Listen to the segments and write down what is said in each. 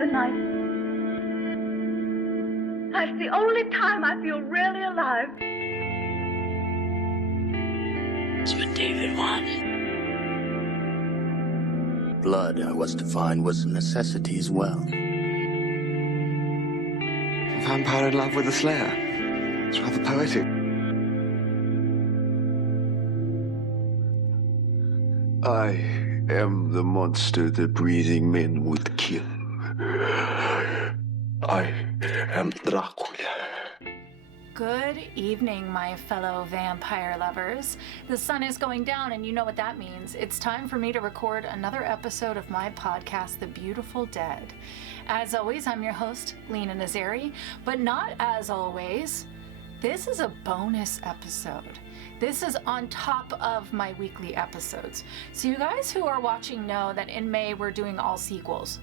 the night. That's the only time I feel really alive. That's what David wanted. Blood, I was to find, was a necessity as well. A vampire in love with a slayer. It's rather poetic. I am the monster the breathing men would kill. I am Dracula. Good evening, my fellow vampire lovers. The sun is going down, and you know what that means. It's time for me to record another episode of my podcast, The Beautiful Dead. As always, I'm your host, Lena Nazari, but not as always. This is a bonus episode. This is on top of my weekly episodes. So you guys who are watching know that in May we're doing all sequels,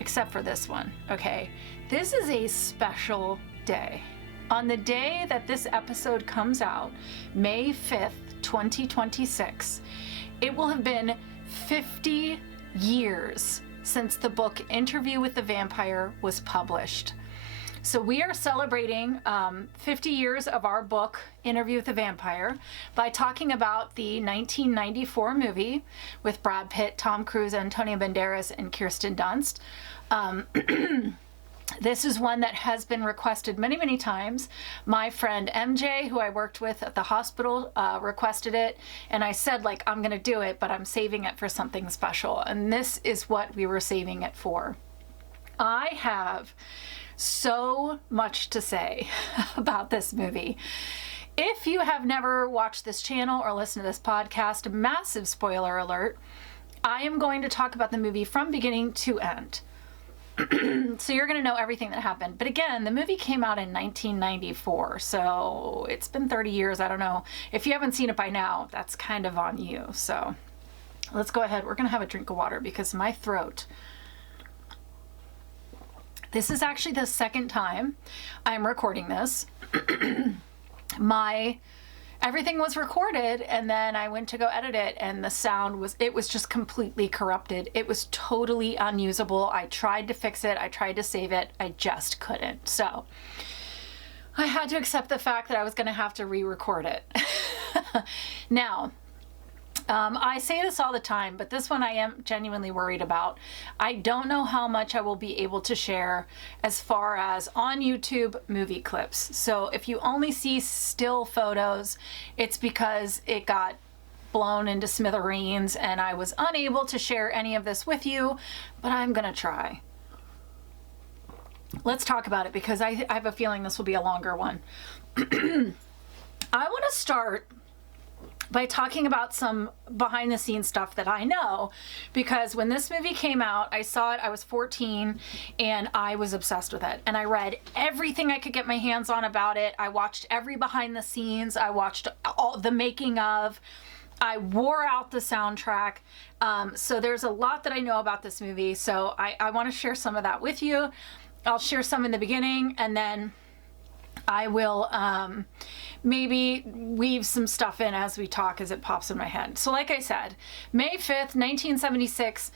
except for this one, okay? This is a special day. On the day that this episode comes out, May 5th, 2026, it will have been 50 years since the book Interview with the Vampire was published. So we are celebrating 50 years of our book, Interview with the Vampire, by talking about the 1994 movie with Brad Pitt, Tom Cruise, Antonio Banderas, and Kirsten Dunst. This is one that has been requested many, many times. My friend MJ, who I worked with at the hospital, requested it. And I said, I'm going to do it, but I'm saving it for something special. And this is what we were saving it for. I have so much to say about this movie. If you have never watched this channel or listened to this podcast, massive spoiler alert, I am going to talk about the movie from beginning to end. So you're going to know everything that happened. But again, the movie came out in 1994, so it's been 30 years. I don't know. If you haven't seen it by now, that's kind of on you. So let's go ahead. We're going to have a drink of water because my throat... This is actually the second time I'm recording this. Everything was recorded, and then I went to go edit it, and the sound was just completely corrupted. It was totally unusable. I tried to fix it. I tried to save it. I just couldn't. So I had to accept the fact that I was going to have to re-record it. Now, I say this all the time, but this one I am genuinely worried about. I don't know how much I will be able to share as far as on YouTube movie clips. So if you only see still photos, it's because it got blown into smithereens and I was unable to share any of this with you, but I'm gonna try. Let's talk about it because I have a feeling this will be a longer one. I want to start by talking about some behind the scenes stuff that I know, because when this movie came out, I saw it, I was 14, and I was obsessed with it. And I read everything I could get my hands on about it. I watched every behind the scenes. I watched all the making of. I wore out the soundtrack. So there's a lot that I know about this movie. So I want to share some of that with you. I'll share some in the beginning, and then I will maybe weave some stuff in as we talk as it pops in my head. So like I said, May 5th, 1976,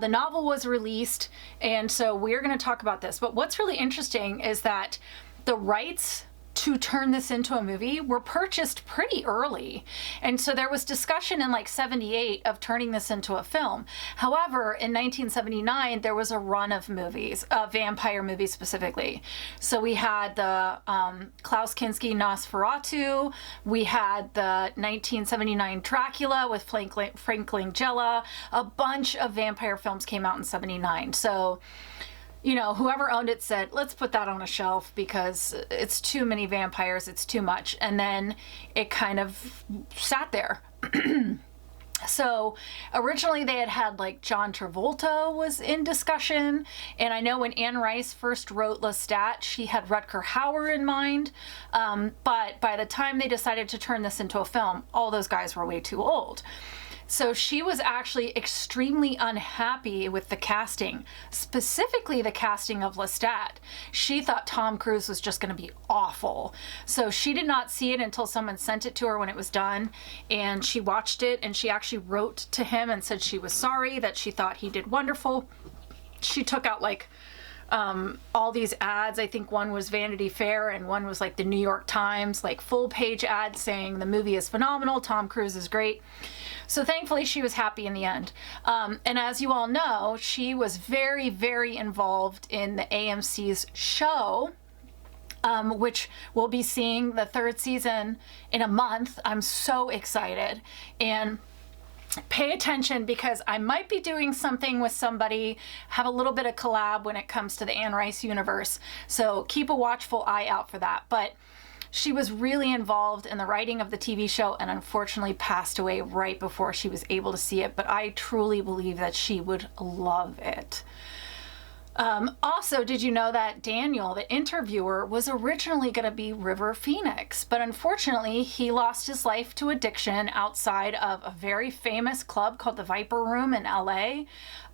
the novel was released, and so we're going to talk about this. But what's really interesting is that the rights to turn this into a movie were purchased pretty early. And so there was discussion in 78 of turning this into a film. However, in 1979, there was a run of movies, vampire movies specifically. So we had the Klaus Kinski Nosferatu, we had the 1979 Dracula with Frank Langella. A bunch of vampire films came out in 79. So whoever owned it said, let's put that on a shelf because it's too many vampires, it's too much. And then it kind of sat there. So originally they had John Travolta was in discussion. And I know when Anne Rice first wrote Lestat, she had Rutger Hauer in mind. But by the time they decided to turn this into a film, all those guys were way too old. So she was actually extremely unhappy with the casting, specifically the casting of Lestat. She thought Tom Cruise was just going to be awful. So she did not see it until someone sent it to her when it was done, and she watched it, and she actually wrote to him and said she was sorry, that she thought he did wonderful. she took out like all these ads. I think one was Vanity Fair and one was like the New York Times, like full page ads saying the movie is phenomenal, Tom Cruise is great. So thankfully she was happy in the end. And as you all know, she was very, very involved in the AMC's show, which we'll be seeing the 3rd season in a month. I'm so excited. And pay attention because I might be doing something with somebody, have a little bit of collab when it comes to the Anne Rice universe. So keep a watchful eye out for that. But she was really involved in the writing of the TV show and unfortunately passed away right before she was able to see it. But I truly believe that she would love it. Also, did you know that Daniel, the interviewer, was originally going to be River Phoenix, but unfortunately he lost his life to addiction outside of a very famous club called the Viper Room in LA.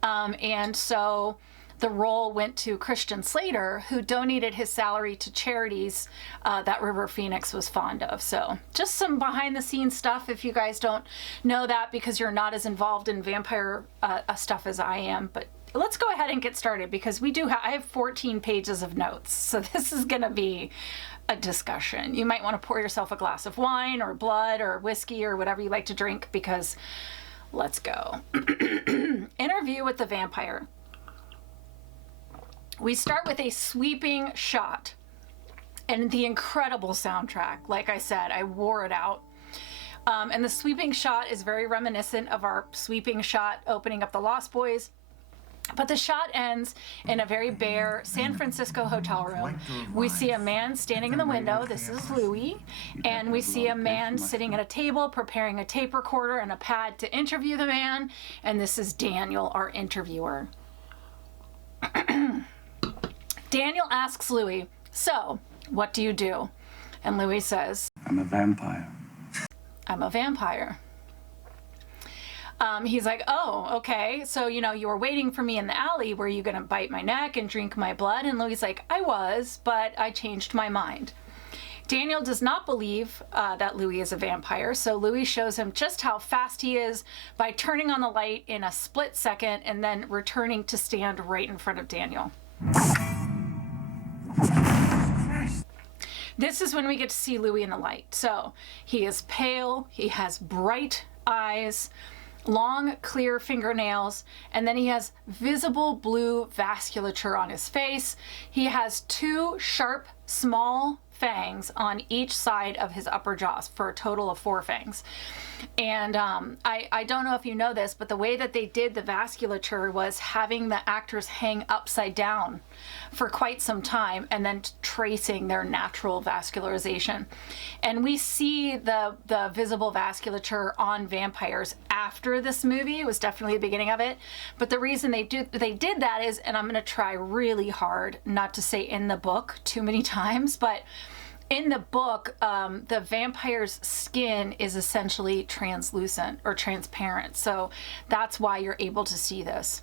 And so the role went to Christian Slater, who donated his salary to charities that River Phoenix was fond of. So just some behind the scenes stuff if you guys don't know that because you're not as involved in vampire stuff as I am. But let's go ahead and get started because I have 14 pages of notes. So this is going to be a discussion. You might want to pour yourself a glass of wine or blood or whiskey or whatever you like to drink because let's go. Interview with the vampire. We start with a sweeping shot and the incredible soundtrack. Like I said, I wore it out. And the sweeping shot is very reminiscent of our sweeping shot opening up the Lost Boys. But the shot ends in a very bare San Francisco hotel room. We see a man standing in the window. This is Louis. And we see a man sitting at a table preparing a tape recorder and a pad to interview the man. And this is Daniel, our interviewer. Daniel asks Louis, "So, what do you do?" And Louis says, "I'm a vampire." "I'm a vampire." He's like, "Oh, okay. So, you were waiting for me in the alley. Were you going to bite my neck and drink my blood?" And Louis like, "I was, but I changed my mind." Daniel does not believe that Louis is a vampire. So Louis shows him just how fast he is by turning on the light in a split second and then returning to stand right in front of Daniel. This is when we get to see Louis in the light. So he is pale. He has bright eyes, long, clear fingernails, and then he has visible blue vasculature on his face. He has 2 sharp, small fangs on each side of his upper jaw for a total of 4 fangs. And I don't know if you know this, but the way that they did the vasculature was having the actors hang upside down for quite some time and then tracing their natural vascularization. And we see the visible vasculature on vampires after this movie. It was definitely the beginning of it. But the reason they did that is, and I'm going to try really hard not to say in the book too many times, but in the book, the vampire's skin is essentially translucent or transparent. So that's why you're able to see this.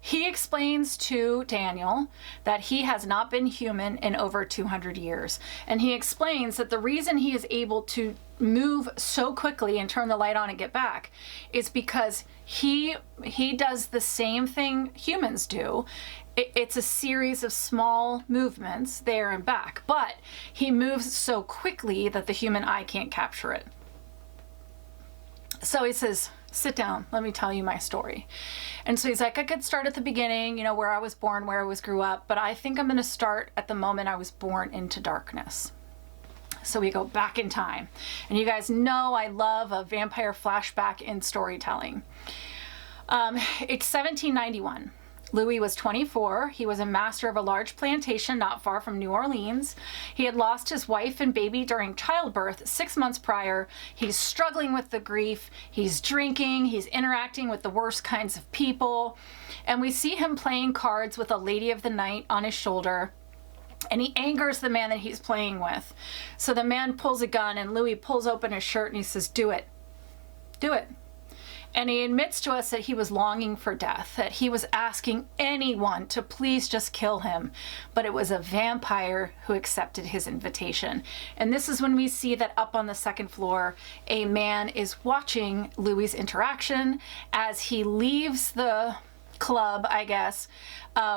He explains to Daniel that he has not been human in over 200 years. And he explains that the reason he is able to move so quickly and turn the light on and get back is because he does the same thing humans do. It's a series of small movements there and back, but he moves so quickly that the human eye can't capture it. So he says, "Sit down, let me tell you my story." And so he's like, "I could start at the beginning, where I was born, where I grew up, but I think I'm going to start at the moment I was born into darkness." So we go back in time. And you guys know I love a vampire flashback in storytelling. It's 1791. Louis was 24. He was a master of a large plantation not far from New Orleans. He had lost his wife and baby during childbirth 6 months prior. He's struggling with the grief. He's drinking. He's interacting with the worst kinds of people. And we see him playing cards with a lady of the night on his shoulder. And he angers the man that he's playing with. So the man pulls a gun and Louis pulls open his shirt and he says, "Do it. Do it." And he admits to us that he was longing for death, that he was asking anyone to please just kill him. But it was a vampire who accepted his invitation. And this is when we see that up on the second floor, a man is watching Louis' interaction as he leaves the club, I guess,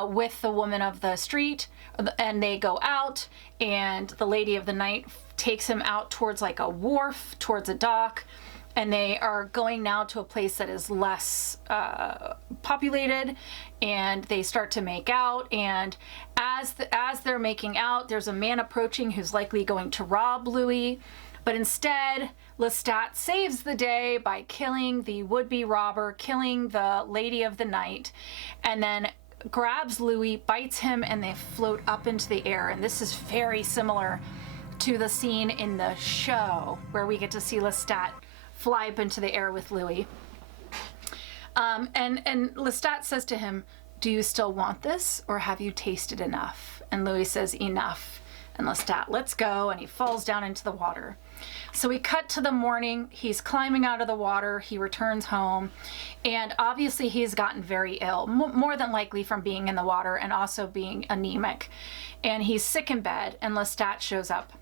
with the woman of the street, and they go out, and the lady of the night takes him out towards like a wharf, towards a dock, and they are going now to a place that is less populated, and they start to make out, and as they're making out, there's a man approaching who's likely going to rob Louis, but instead Lestat saves the day by killing the would-be robber, killing the lady of the night, and then grabs Louis, bites him, and they float up into the air. And this is very similar to the scene in the show where we get to see Lestat fly up into the air with Louis. And Lestat says to him, "Do you still want this, or have you tasted enough?" And Louis says, "Enough." And Lestat lets go, and he falls down into the water. So we cut to the morning. He's climbing out of the water. He returns home, and obviously he's gotten very ill, more than likely from being in the water and also being anemic. And he's sick in bed, and Lestat shows up.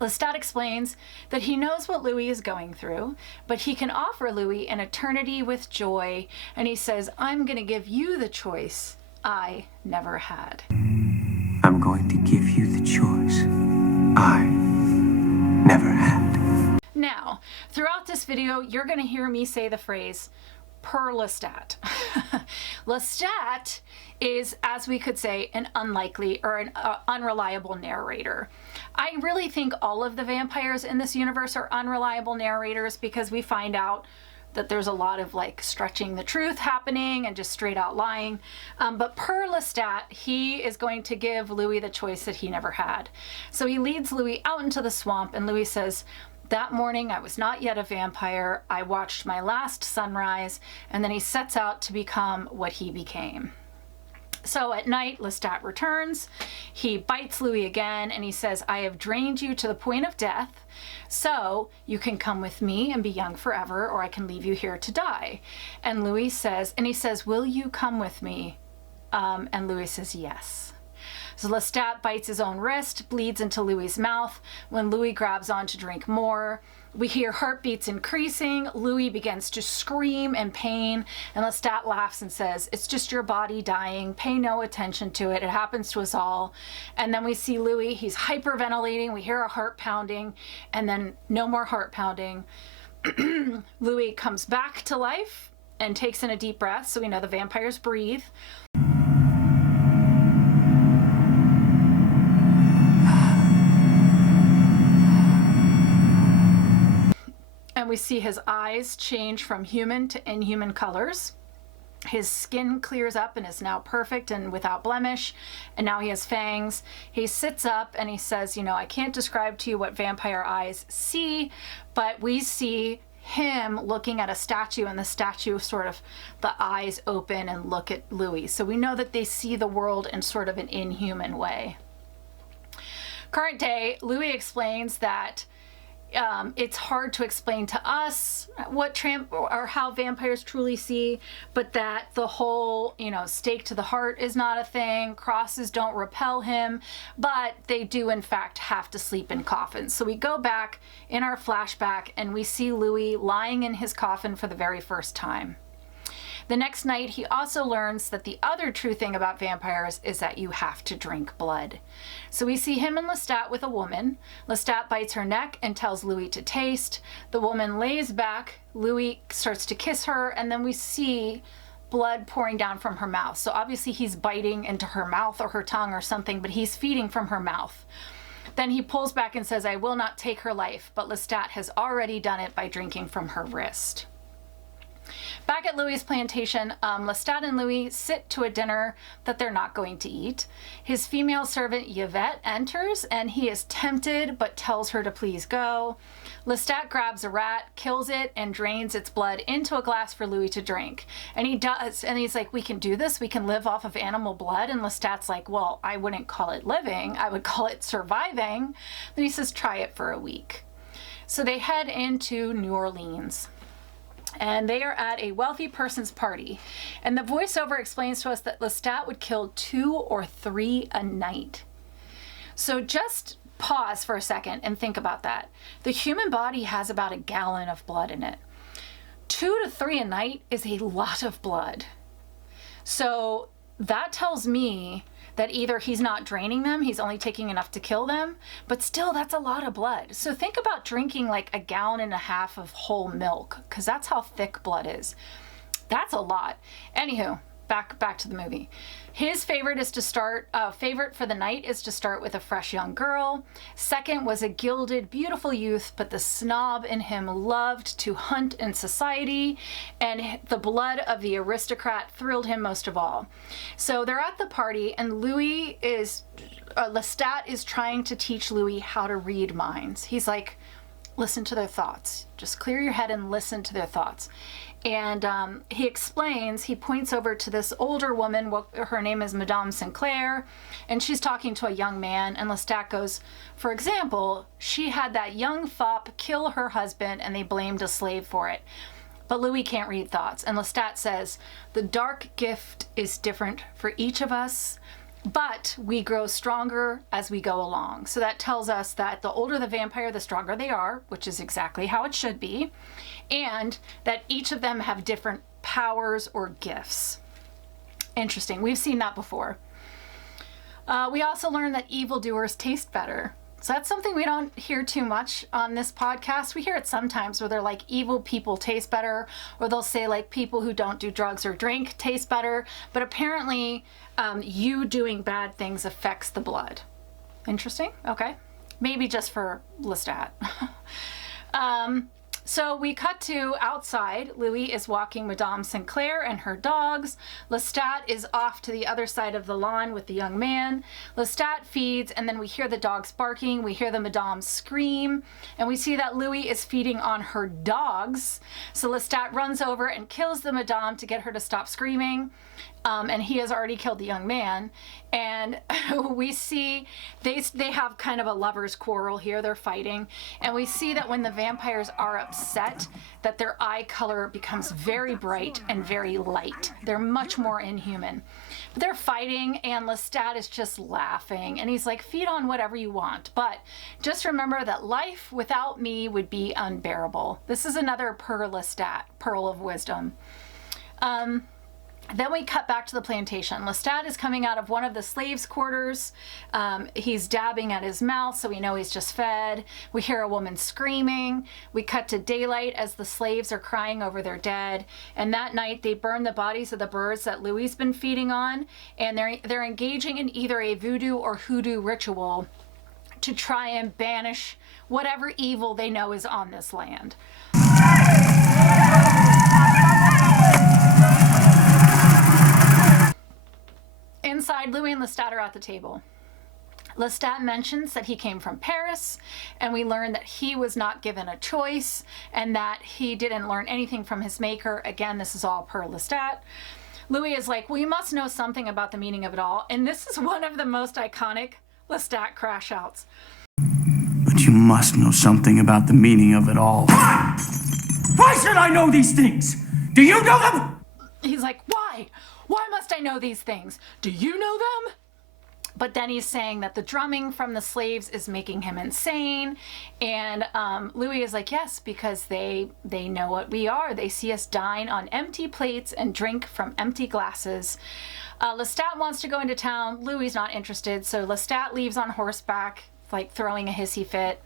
Lestat explains that he knows what Louis is going through, but he can offer Louis an eternity with joy, and he says, "I'm going to give you the choice I never had." I'm going to give you the choice I never had. Now, throughout this video, you're going to hear me say the phrase, per Lestat. Lestat is, as we could say, an unlikely or an unreliable narrator. I really think all of the vampires in this universe are unreliable narrators, because we find out that there's a lot of like stretching the truth happening and just straight out lying. But per Lestat, he is going to give Louis the choice that he never had. So he leads Louis out into the swamp, and Louis says, "That morning I was not yet a vampire. I watched my last sunrise," and then he sets out to become what he became. So at night, Lestat returns. He bites Louis again, and he says, "I have drained you to the point of death, so you can come with me and be young forever, or I can leave you here to die." And Louis says, "Will you come with me?" And Louis says, "Yes." So Lestat bites his own wrist, bleeds into Louis's mouth. When Louis grabs on to drink more, we hear heartbeats increasing. Louis begins to scream in pain, and Lestat laughs and says, "It's just your body dying. Pay no attention to it. It happens to us all." And then we see Louis, he's hyperventilating. We hear a heart pounding, and then no more heart pounding. Louis comes back to life and takes in a deep breath, so we know the vampires breathe. And we see his eyes change from human to inhuman colors. His skin clears up and is now perfect and without blemish, and now he has fangs. He sits up and he says, "I can't describe to you what vampire eyes see, but we see him looking at a statue, and the statue sort of, the eyes open and look at Louis." So we know that they see the world in sort of an inhuman way. Current day, Louis explains that it's hard to explain to us or how vampires truly see, but that the whole, stake to the heart is not a thing. Crosses don't repel him, but they do in fact have to sleep in coffins. So we go back in our flashback and we see Louis lying in his coffin for the very first time. The next night, he also learns that the other true thing about vampires is that you have to drink blood. So we see him and Lestat with a woman. Lestat bites her neck and tells Louis to taste. The woman lays back. Louis starts to kiss her, and then we see blood pouring down from her mouth. So obviously he's biting into her mouth or her tongue or something, but he's feeding from her mouth. Then he pulls back and says, "I will not take her life," but Lestat has already done it by drinking from her wrist. Back at Louis' plantation, Lestat and Louis sit to a dinner that they're not going to eat. His female servant Yvette enters, and he is tempted but tells her to please go. Lestat grabs a rat, kills it, and drains its blood into a glass for Louis to drink. And he does, and he's like, "We can do this, we can live off of animal blood." And Lestat's like, "Well, I wouldn't call it living, I would call it surviving." Then he says, "Try it for a week." So they head into New Orleans, and they are at a wealthy person's party. And the voiceover explains to us that Lestat would kill 2 or 3 a night. So just pause for a second and think about that. The human body has about a gallon of blood in it. 2 to 3 a night is a lot of blood. So that tells me that either he's not draining them, he's only taking enough to kill them, but still that's a lot of blood. So think about drinking like 1.5 gallons of whole milk, because that's how thick blood is. That's a lot. Anywho, back to the movie. His favorite for the night is to start with a fresh young girl. Second was a gilded, beautiful youth, but the snob in him loved to hunt in society, and the blood of the aristocrat thrilled him most of all. So they're at the party, and Lestat is trying to teach Louis how to read minds. He's like, listen to their thoughts. Just clear your head and listen to their thoughts. And he points over to this older woman, her name is Madame Sinclair, and she's talking to a young man, and Lestat goes, for example, she had that young fop kill her husband and they blamed a slave for it. But Louis can't read thoughts, and Lestat says, the dark gift is different for each of us, but we grow stronger as we go along. So that tells us that the older the vampire, the stronger they are, which is exactly how it should be, and that each of them have different powers or gifts. Interesting. We've seen that before. We also learned that evildoers taste better. So that's something we don't hear too much on this podcast. We hear it sometimes where they're like, evil people taste better, or they'll say like people who don't do drugs or drink taste better. But apparently you doing bad things affects the blood. Interesting. Okay. Maybe just for Lestat. So we cut to outside. Louis is walking Madame Sinclair and her dogs. Lestat is off to the other side of the lawn with the young man. Lestat feeds, and then we hear the dogs barking. We hear the Madame scream, and we see that Louis is feeding on her dogs. So Lestat runs over and kills the Madame to get her to stop screaming. And he has already killed the young man. And we see they have kind of a lover's quarrel here. They're fighting. And we see that when the vampires are upset, that their eye color becomes very bright and very light. They're much more inhuman. But they're fighting, and Lestat is just laughing. And he's like, feed on whatever you want. But just remember that life without me would be unbearable. This is another Lestat, pearl of wisdom. Then we cut back to the plantation. Lestat is coming out of one of the slaves' quarters. He's dabbing at his mouth, so we know he's just fed. We hear a woman screaming. We cut to daylight as the slaves are crying over their dead. And that night, they burn the bodies of the birds that Louis's been feeding on. And they're engaging in either a voodoo or hoodoo ritual to try and banish whatever evil they know is on this land. Inside, Louis and Lestat are at the table. Lestat mentions that he came from Paris, and we learn that he was not given a choice and that he didn't learn anything from his maker. Again, this is all per Lestat. Louis is like, well, you must know something about the meaning of it all. And this is one of the most iconic Lestat crash outs. But you must know something about the meaning of it all. Why? Why should I know these things? Do you know them? He's like, why? Why must I know these things? Do you know them? But then he's saying that the drumming from the slaves is making him insane. And Louis is like, yes, because they know what we are. They see us dine on empty plates and drink from empty glasses. Lestat wants to go into town. Louis not interested. So Lestat leaves on horseback, like throwing a hissy fit.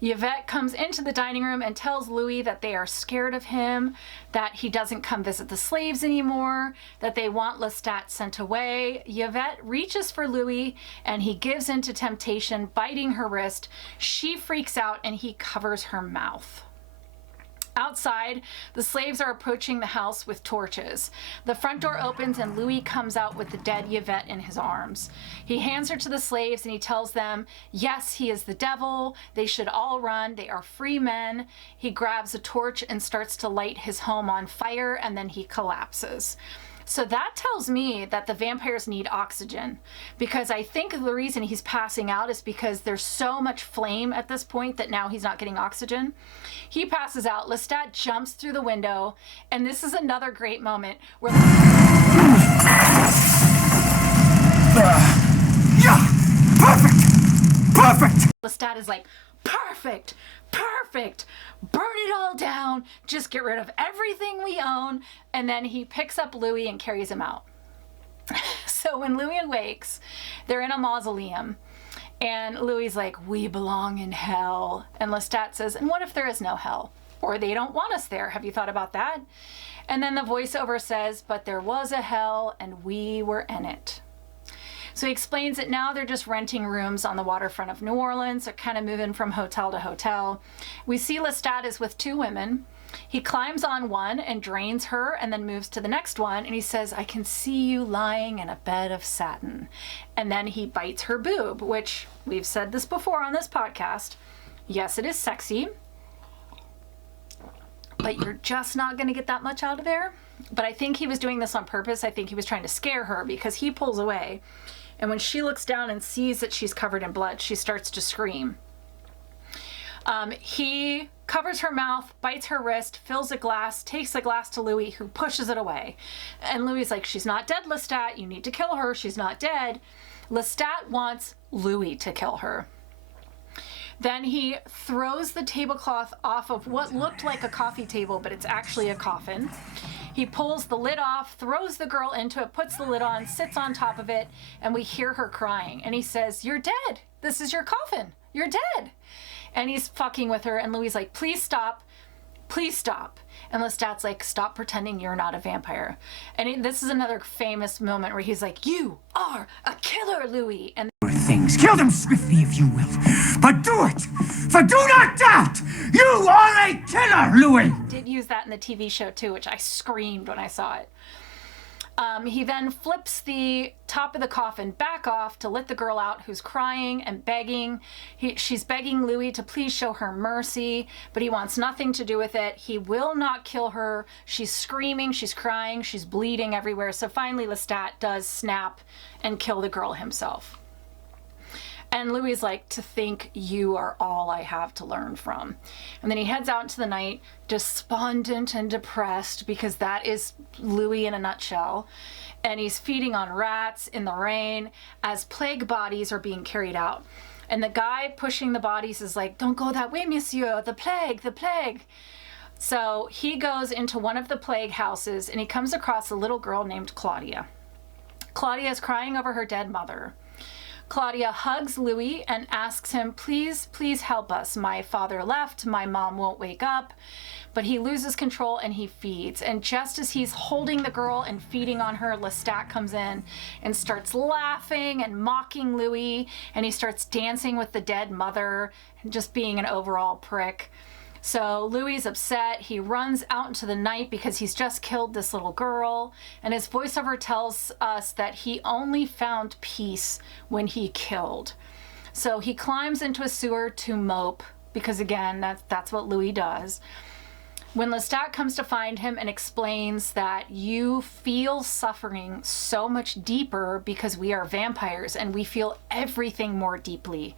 Yvette comes into the dining room and tells Louis that they are scared of him, that he doesn't come visit the slaves anymore, that they want Lestat sent away. Yvette reaches for Louis and he gives in to temptation, biting her wrist. She freaks out and he covers her mouth. Outside, the slaves are approaching the house with torches. The front door opens and Louis comes out with the dead Yvette in his arms. He hands her to the slaves and he tells them, yes, he is the devil. They should all run. They are free men. He grabs a torch and starts to light his home on fire, and then he collapses. So that tells me that the vampires need oxygen, because I think the reason he's passing out is because there's so much flame at this point that now he's not getting oxygen. He passes out. Lestat jumps through the window, and this is another great moment where Perfect! Lestat is like, perfect! Burn it all down, just get rid of everything we own. And then he picks up Louis and carries him out. So when Louis awakes, they're in a mausoleum. And Louis's like, we belong in hell. And Lestat says, and what if there is no hell? Or they don't want us there. Have you thought about that? And then the voiceover says, but there was a hell and we were in it. So he explains that now they're just renting rooms on the waterfront of New Orleans. They're kind of moving from hotel to hotel. We see Lestat is with two women. He climbs on one and drains her and then moves to the next one. And he says, I can see you lying in a bed of satin. And then he bites her boob, which we've said this before on this podcast. Yes, it is sexy, but you're just not going to get that much out of there. But I think he was doing this on purpose. I think he was trying to scare her because he pulls away. And when she looks down and sees that she's covered in blood, she starts to scream. He covers her mouth, bites her wrist, fills a glass, takes the glass to Louis, who pushes it away. And Louis is like, she's not dead, Lestat. You need to kill her. She's not dead. Lestat wants Louis to kill her. Then he throws the tablecloth off of what looked like a coffee table, but it's actually a coffin. He pulls the lid off, throws the girl into it, puts the lid on, sits on top of it, and we hear her crying. And he says, you're dead. This is your coffin. You're dead. And he's fucking with her, and Louis is like, please stop. Please stop. And Lestat's like, stop pretending you're not a vampire. And this is another famous moment where he's like, you are a killer, Louis. And things. Kill them swiftly if you will. But do it! For do not doubt! You are a killer, Louis! Did use that in the TV show too, which I screamed when I saw it. He then flips the top of the coffin back off to let the girl out who's crying and begging. She's begging Louis to please show her mercy, but he wants nothing to do with it. He will not kill her. She's screaming, she's crying, she's bleeding everywhere. So finally Lestat does snap and kill the girl himself. And Louis is like, to think you are all I have to learn from. And then he heads out into the night, despondent and depressed, because that is Louis in a nutshell. And he's feeding on rats in the rain as plague bodies are being carried out. And the guy pushing the bodies is like, don't go that way, monsieur, the plague, the plague. So he goes into one of the plague houses and he comes across a little girl named Claudia. Claudia is crying over her dead mother. Claudia hugs Louis and asks him, please, please help us. My father left, my mom won't wake up. But he loses control and he feeds. And just as he's holding the girl and feeding on her, Lestat comes in and starts laughing and mocking Louis. And he starts dancing with the dead mother and just being an overall prick. So Louis is upset. He runs out into the night because he's just killed this little girl. And his voiceover tells us that he only found peace when he killed. So he climbs into a sewer to mope because, again, that's what Louis does. When Lestat comes to find him and explains that you feel suffering so much deeper because we are vampires and we feel everything more deeply.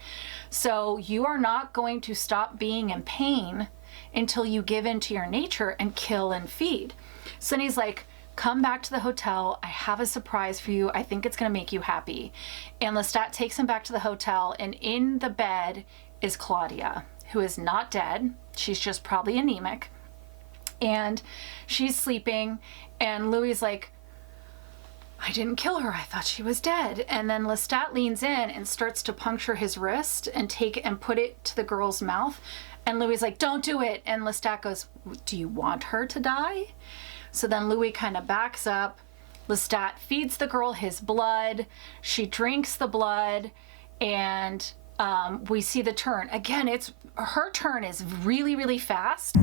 So you are not going to stop being in pain until you give in to your nature and kill and feed. So then he's like, come back to the hotel. I have a surprise for you. I think it's going to make you happy. And Lestat takes him back to the hotel, and in the bed is Claudia, who is not dead. She's just probably anemic. And she's sleeping, and Louis is like, I didn't kill her. I thought she was dead. And then Lestat leans in and starts to puncture his wrist and put it to the girl's mouth. And Louis is like, don't do it. And Lestat goes, do you want her to die? So then Louis kind of backs up. Lestat feeds the girl his blood. She drinks the blood, and we see the turn. Again, her turn is really, really fast.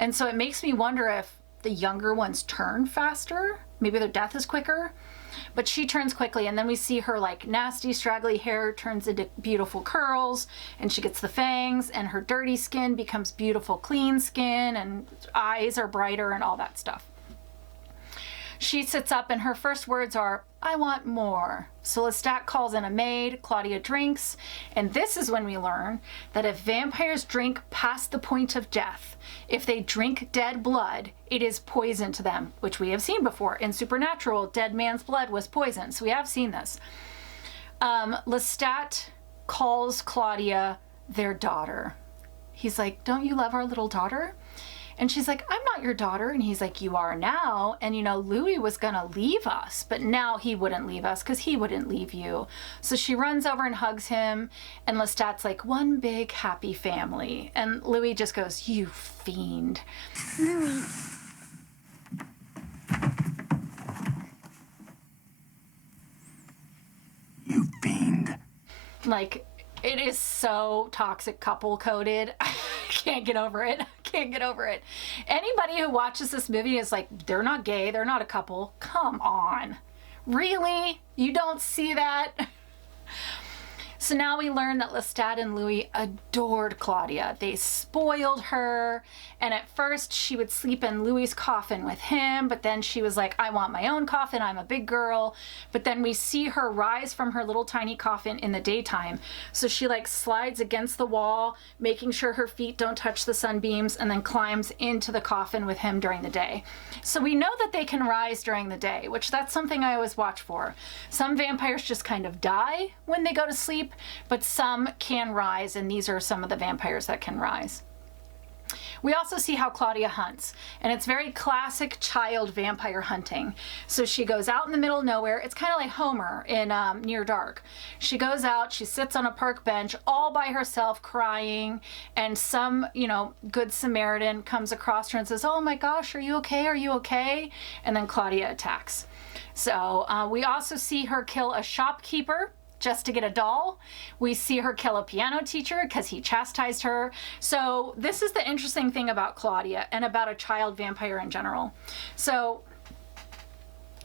And so it makes me wonder if the younger ones turn faster. Maybe their death is quicker. But she turns quickly, and then we see her like nasty, straggly hair turns into beautiful curls, and she gets the fangs, and her dirty skin becomes beautiful, clean skin, and eyes are brighter and all that stuff. She sits up, and her first words are, I want more. So Lestat calls in a maid, Claudia drinks, and this is when we learn that if vampires drink past the point of death, if they drink dead blood, it is poison to them, which we have seen before. In Supernatural, dead man's blood was poison, so we have seen this. Lestat calls Claudia their daughter. He's like, don't you love our little daughter? And she's like, I'm not your daughter. And he's like, you are now. And you know, Louis was gonna leave us, but now he wouldn't leave us because he wouldn't leave you. So she runs over and hugs him, and Lestat's like, one big happy family. And Louis just goes, you fiend. Louis. You fiend. Like, it is so toxic couple coded. I can't get over it. Can't get over it. Anybody who watches this movie is like, they're not gay, they're not a couple. Come on. Really? You don't see that? So now we learn that Lestat and Louis adored Claudia. They spoiled her, and at first she would sleep in Louis's coffin with him, but then she was like, I want my own coffin, I'm a big girl. But then we see her rise from her little tiny coffin in the daytime. So she like slides against the wall, making sure her feet don't touch the sunbeams, and then climbs into the coffin with him during the day. So we know that they can rise during the day, which that's something I always watch for. Some vampires just kind of die when they go to sleep, but some can rise, and these are some of the vampires that can rise. We also see how Claudia hunts, and it's very classic child vampire hunting. So she goes out in the middle of nowhere. It's kind of like Homer in Near Dark. She goes out, she sits on a park bench all by herself crying, and some, good Samaritan comes across her and says, oh my gosh, are you okay? Are you okay? And then Claudia attacks. So we also see her kill a shopkeeper just to get a doll. We see her kill a piano teacher because he chastised her. So this is the interesting thing about Claudia and about a child vampire in general. So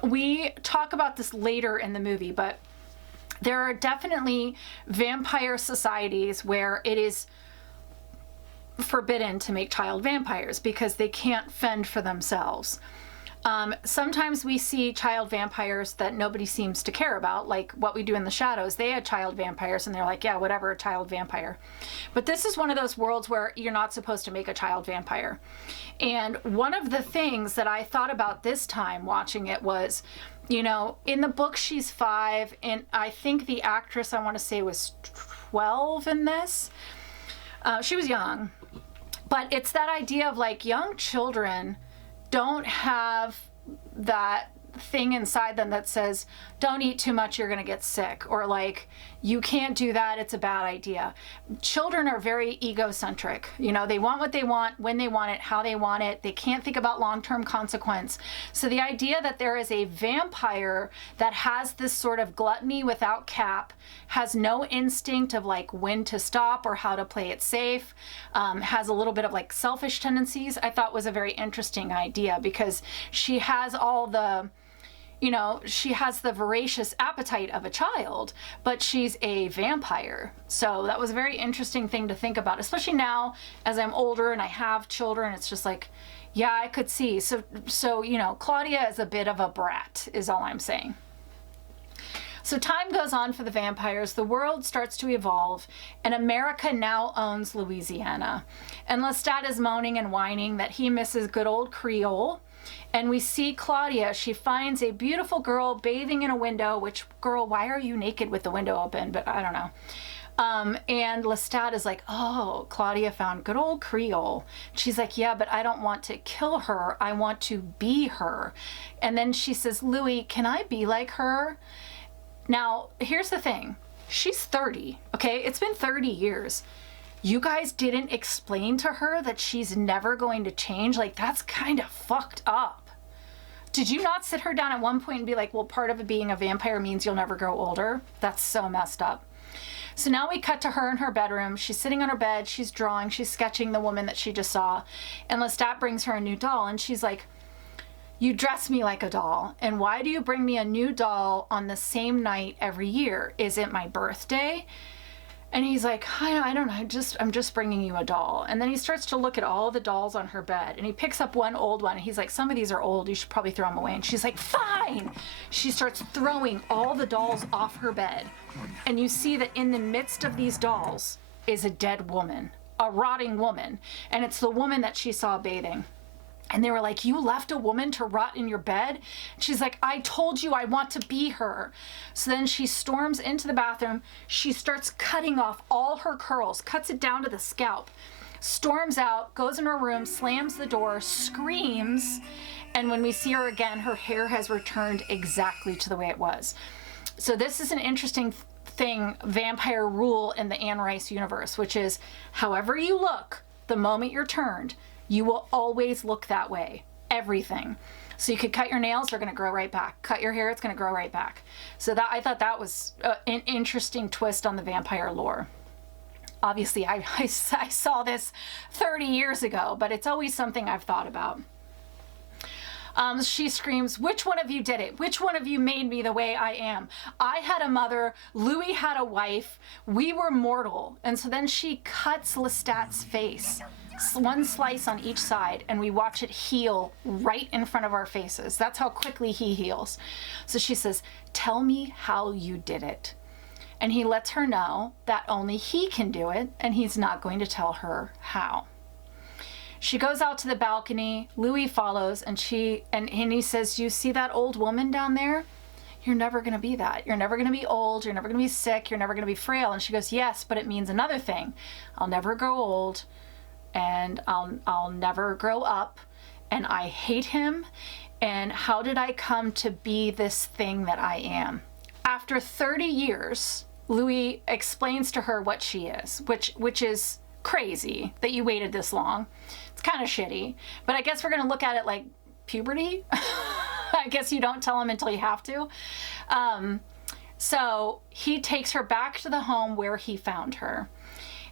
we talk about this later in the movie, but there are definitely vampire societies where it is forbidden to make child vampires because they can't fend for themselves. Sometimes we see child vampires that nobody seems to care about, like What We Do in the Shadows. They had child vampires and they're like, yeah, whatever, a child vampire. But this is one of those worlds where you're not supposed to make a child vampire. And one of the things that I thought about this time watching it was, in the book she's 5, and I think the actress I want to say was 12 in this. She was young. But it's that idea of like young children don't have that thing inside them that says, don't eat too much, you're going to get sick, or like, you can't do that, it's a bad idea. Children are very egocentric. They want what they want, when they want it, how they want it. They can't think about long-term consequence. So the idea that there is a vampire that has this sort of gluttony without cap, has no instinct of like when to stop or how to play it safe, has a little bit of like selfish tendencies, I thought was a very interesting idea, because she has all the she has the voracious appetite of a child, but she's a vampire. So that was a very interesting thing to think about, especially now as I'm older and I have children. It's just like, yeah, I could see. So Claudia is a bit of a brat, is all I'm saying. So time goes on for the vampires, the world starts to evolve, and America now owns Louisiana. And Lestat is moaning and whining that he misses good old Creole. And we see Claudia, she finds a beautiful girl bathing in a window, which, girl, why are you naked with the window open? But I don't know. And Lestat is like, oh, Claudia found good old Creole. She's like, yeah, but I don't want to kill her. I want to be her. And then she says, Louis, can I be like her? Now, here's the thing. She's 30, okay? It's been 30 years. You guys didn't explain to her that she's never going to change? Like, that's kind of fucked up. Did you not sit her down at one point and be like, well, part of being a vampire means you'll never grow older? That's so messed up. So now we cut to her in her bedroom. She's sitting on her bed. She's drawing. She's sketching the woman that she just saw. And Lestat brings her a new doll. And she's like, you dress me like a doll. And why do you bring me a new doll on the same night every year? Is it my birthday? And he's like, I don't know, I'm just bringing you a doll. And then he starts to look at all the dolls on her bed, and he picks up one old one, and he's like, some of these are old, you should probably throw them away. And she's like, fine! She starts throwing all the dolls off her bed. And you see that in the midst of these dolls is a dead woman, a rotting woman. And it's the woman that she saw bathing. And they were like, you left a woman to rot in your bed? She's like, I told you I want to be her. So then she storms into the bathroom. She starts cutting off all her curls, cuts it down to the scalp, storms out, goes in her room, slams the door, screams. And when we see her again, her hair has returned exactly to the way it was. So this is an interesting thing, vampire rule in the Anne Rice universe, which is however you look, the moment you're turned, you will always look that way. Everything. So you could cut your nails, they're going to grow right back. Cut your hair, it's going to grow right back. So that I thought that was an interesting twist on the vampire lore. Obviously, I saw this 30 years ago, but it's always something I've thought about. She screams, which one of you did it? Which one of you made me the way I am? I had a mother, Louis had a wife, we were mortal. And so then she cuts Lestat's face, one slice on each side, and we watch it heal right in front of our faces. That's how quickly he heals. So she says, tell me how you did it. And he lets her know that only he can do it, and he's not going to tell her how. She goes out to the balcony. Louis follows, and he says, you see that old woman down there? You're never going to be that. You're never going to be old. You're never going to be sick. You're never going to be frail. And she goes, yes, but it means another thing. I'll never grow old, and I'll never grow up, and I hate him. And how did I come to be this thing that I am? After 30 years, Louis explains to her what she is, which is crazy that you waited this long. It's kind of shitty, but I guess we're going to look at it like puberty. I guess you don't tell him until you have to. So he takes her back to the home where he found her.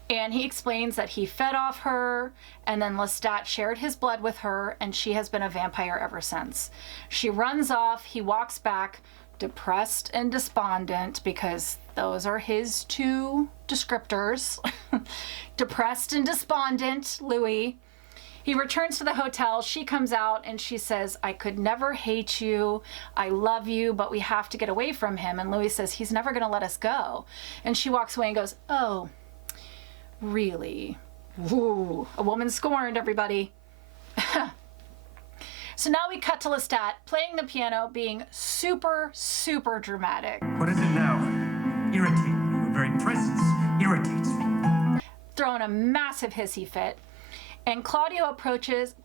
And he explains that he fed off her, and then Lestat shared his blood with her, and she has been a vampire ever since. She runs off. He walks back, depressed and despondent, because those are his two descriptors. Depressed and despondent, Louis. He returns to the hotel. She comes out and she says, I could never hate you. I love you, but we have to get away from him. And Louis says, he's never going to let us go. And she walks away and goes, oh, really? Ooh, a woman scorned, everybody. So now we cut to Lestat playing the piano, being super, super dramatic. What is it now? Irritating me. Your very presence irritates me. Throwing a massive hissy fit. And Claudia approaches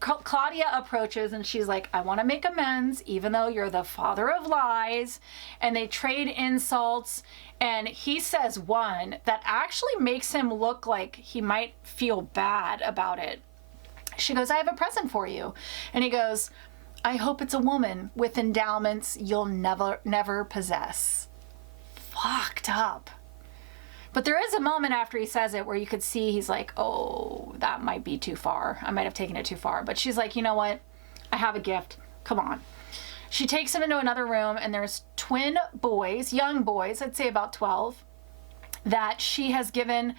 and she's like, I want to make amends, even though you're the father of lies. And they trade insults. And he says one that actually makes him look like he might feel bad about it. She goes, I have a present for you. And he goes, I hope it's a woman with endowments you'll never possess. Fucked up. But there is a moment after he says it where you could see he's like, oh, that might be too far. I might have taken it too far. But she's like, you know what? I have a gift. Come on. She takes him into another room, and there's twin boys, young boys, I'd say about 12, that she has given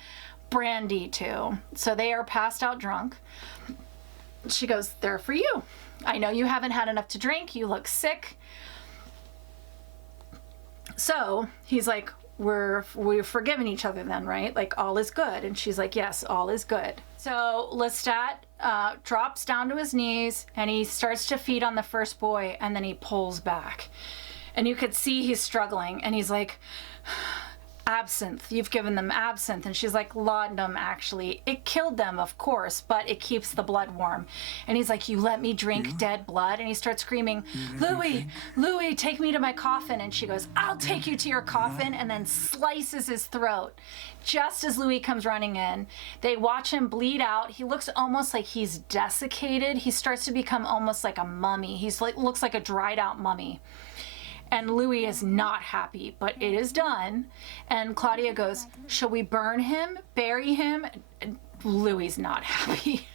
brandy to. So they are passed out drunk. She goes, they're for you. I know you haven't had enough to drink. You look sick. So he's like, we've forgiven each other then, right? Like, all is good. And she's like, yes, all is good. So Lestat drops down to his knees, and he starts to feed on the first boy, and then he pulls back. And you could see he's struggling, and he's like, absinthe, you've given them absinthe. And she's like, laudanum, actually. It killed them, of course, but it keeps the blood warm. And he's like, you let me drink dead blood? And he starts screaming, Louis, take me to my coffin. And she goes, I'll take you to your coffin, and then slices his throat. Just as Louis comes running in, they watch him bleed out. He looks almost like he's desiccated. He starts to become almost like a mummy. He's like, looks like a dried out mummy. And Louis is not happy, but it is done. And Claudia goes, shall we burn him, bury him? And Louis not happy.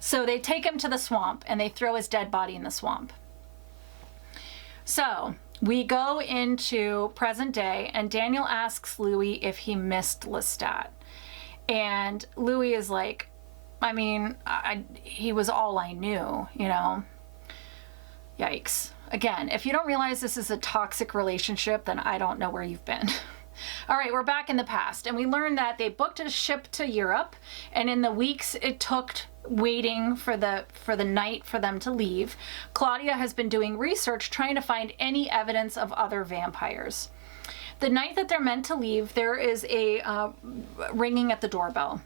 So they take him to the swamp, and they throw his dead body in the swamp. So we go into present day, and Daniel asks Louis if he missed Lestat. And Louis is like, I mean, he was all I knew, you know? Yikes. Again, if you don't realize this is a toxic relationship, then I don't know where you've been. All right, we're back in the past, and we learned that they booked a ship to Europe, and in the weeks it took waiting for the night for them to leave, Claudia has been doing research trying to find any evidence of other vampires. The night that they're meant to leave, there is a ringing at the doorbell.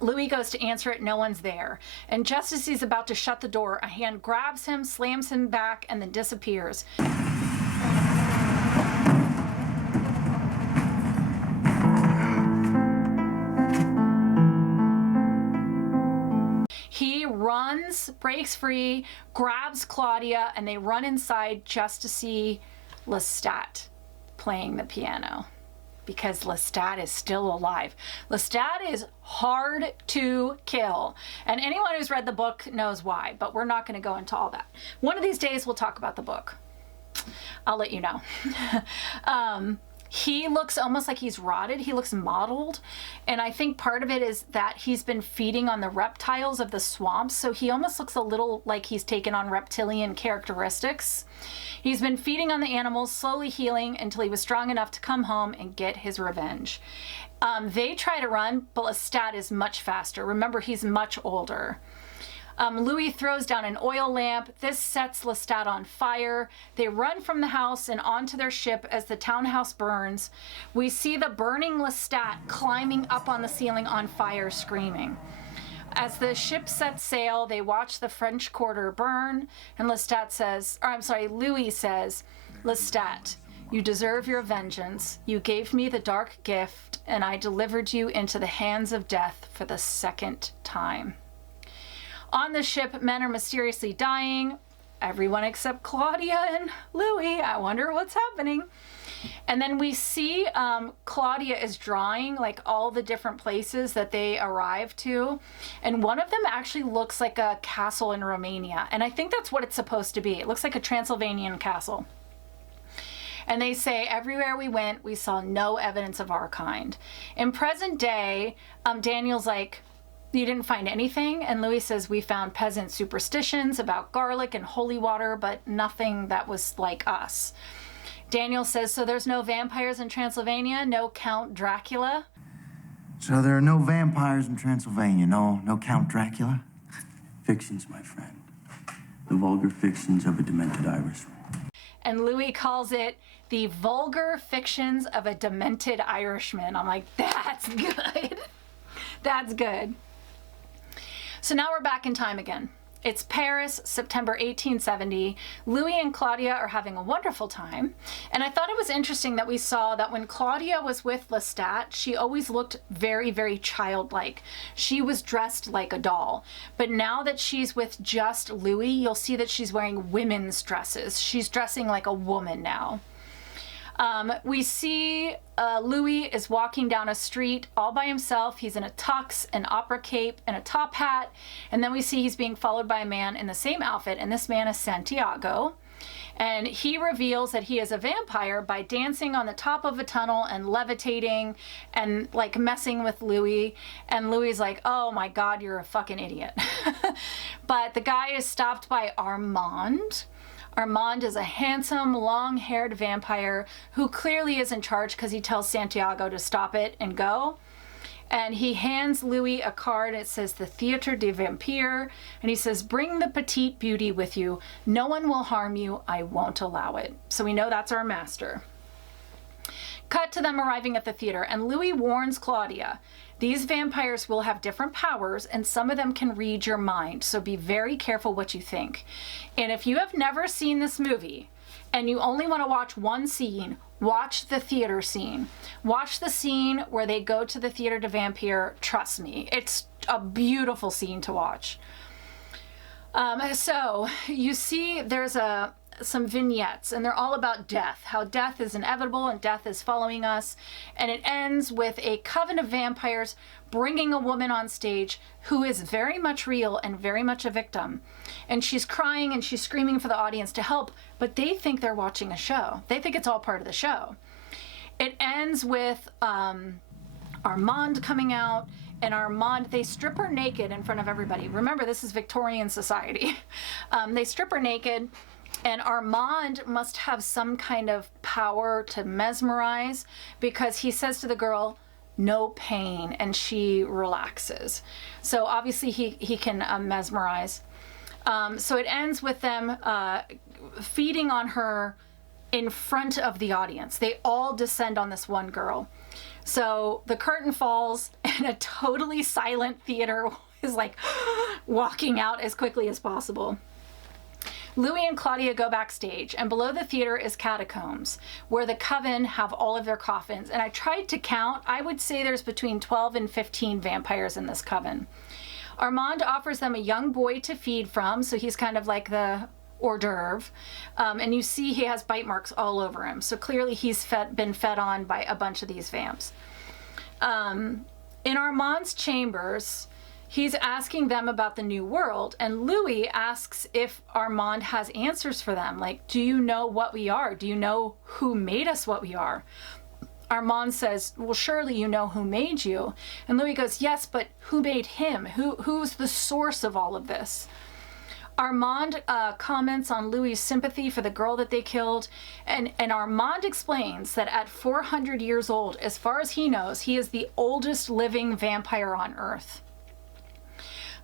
Louis goes to answer it, no one's there. And just as he's about to shut the door, a hand grabs him, slams him back, and then disappears. He runs, breaks free, grabs Claudia, and they run inside just to see Lestat playing the piano, because Lestat is still alive. Lestat is hard to kill, and anyone who's read the book knows why, but we're not going to go into all that. One of these days we'll talk about the book. I'll let you know. He looks almost like he's rotted. He looks mottled. And I think part of it is that he's been feeding on the reptiles of the swamps. So he almost looks a little like he's taken on reptilian characteristics. He's been feeding on the animals, slowly healing until he was strong enough to come home and get his revenge. They try to run, but Lestat is much faster. Remember, he's much older. Louis throws down an oil lamp. This sets Lestat on fire. They run from the house and onto their ship as the townhouse burns. We see the burning Lestat climbing up on the ceiling on fire, screaming. As the ship sets sail, they watch the French Quarter burn, and Louis says, Lestat, you deserve your vengeance. You gave me the dark gift, and I delivered you into the hands of death for the second time. On the ship, men are mysteriously dying. Everyone except Claudia and Louis. I wonder what's happening. And then we see Claudia is drawing like all the different places that they arrive to. And one of them actually looks like a castle in Romania. And I think that's what it's supposed to be. It looks like a Transylvanian castle. And they say, everywhere we went, we saw no evidence of our kind. In present day, Daniel's like, you didn't find anything? And Louis says, we found peasant superstitions about garlic and holy water, but nothing that was like us. Daniel says, so there's no vampires in Transylvania? No Count Dracula? So there are no vampires in Transylvania, no Count Dracula? Fictions, my friend. The vulgar fictions of a demented Irishman. And Louis calls it the vulgar fictions of a demented Irishman. I'm like, that's good. That's good. So now we're back in time again. It's Paris, September 1870. Louis and Claudia are having a wonderful time. And I thought it was interesting that we saw that when Claudia was with Lestat, she always looked very, very childlike. She was dressed like a doll. But now that she's with just Louis, you'll see that she's wearing women's dresses. She's dressing like a woman now. We see Louis is walking down a street all by himself. He's in a tux, an opera cape, and a top hat. And then we see he's being followed by a man in the same outfit, and this man is Santiago. And he reveals that he is a vampire by dancing on the top of a tunnel and levitating and like messing with Louis. And Louis is like, oh my God, you're a fucking idiot. But the guy is stopped by Armand. Armand is a handsome, long-haired vampire who clearly is in charge because he tells Santiago to stop it and go. And he hands Louis a card. It says the Theatre des Vampires. And he says, bring the petite beauty with you. No one will harm you. I won't allow it. So we know that's our master. Cut to them arriving at the theater. And Louis warns Claudia, these vampires will have different powers and some of them can read your mind. So be very careful what you think. And if you have never seen this movie and you only want to watch one scene, watch the theater scene. Watch the scene where they go to the Theatre de Vampire. Trust me, it's a beautiful scene to watch. So you see there's some vignettes and they're all about death, how death is inevitable and death is following us. And it ends with a coven of vampires bringing a woman on stage who is very much real and very much a victim. And she's crying and she's screaming for the audience to help, but they think they're watching a show. They think it's all part of the show. It ends with Armand coming out, and Armand, they strip her naked in front of everybody. Remember, this is Victorian society. They strip her naked, and Armand must have some kind of power to mesmerize, because he says to the girl, no pain, and she relaxes. So obviously he can mesmerize. So it ends with them feeding on her in front of the audience. They all descend on this one girl. So the curtain falls and a totally silent theater is like walking out as quickly as possible. Louis and Claudia go backstage, and below the theater is catacombs, where the coven have all of their coffins. And I tried to count. I would say there's between 12 and 15 vampires in this coven. Armand offers them a young boy to feed from, so he's kind of like the hors d'oeuvre. And you see he has bite marks all over him. So clearly he's been fed on by a bunch of these vamps. In Armand's chambers, he's asking them about the new world, and Louis asks if Armand has answers for them. Like, do you know what we are? Do you know who made us what we are? Armand says, well, surely you know who made you. And Louis goes, yes, but who made him? Who's the source of all of this? Armand comments on Louis' sympathy for the girl that they killed, and Armand explains that at 400 years old, as far as he knows, he is the oldest living vampire on Earth.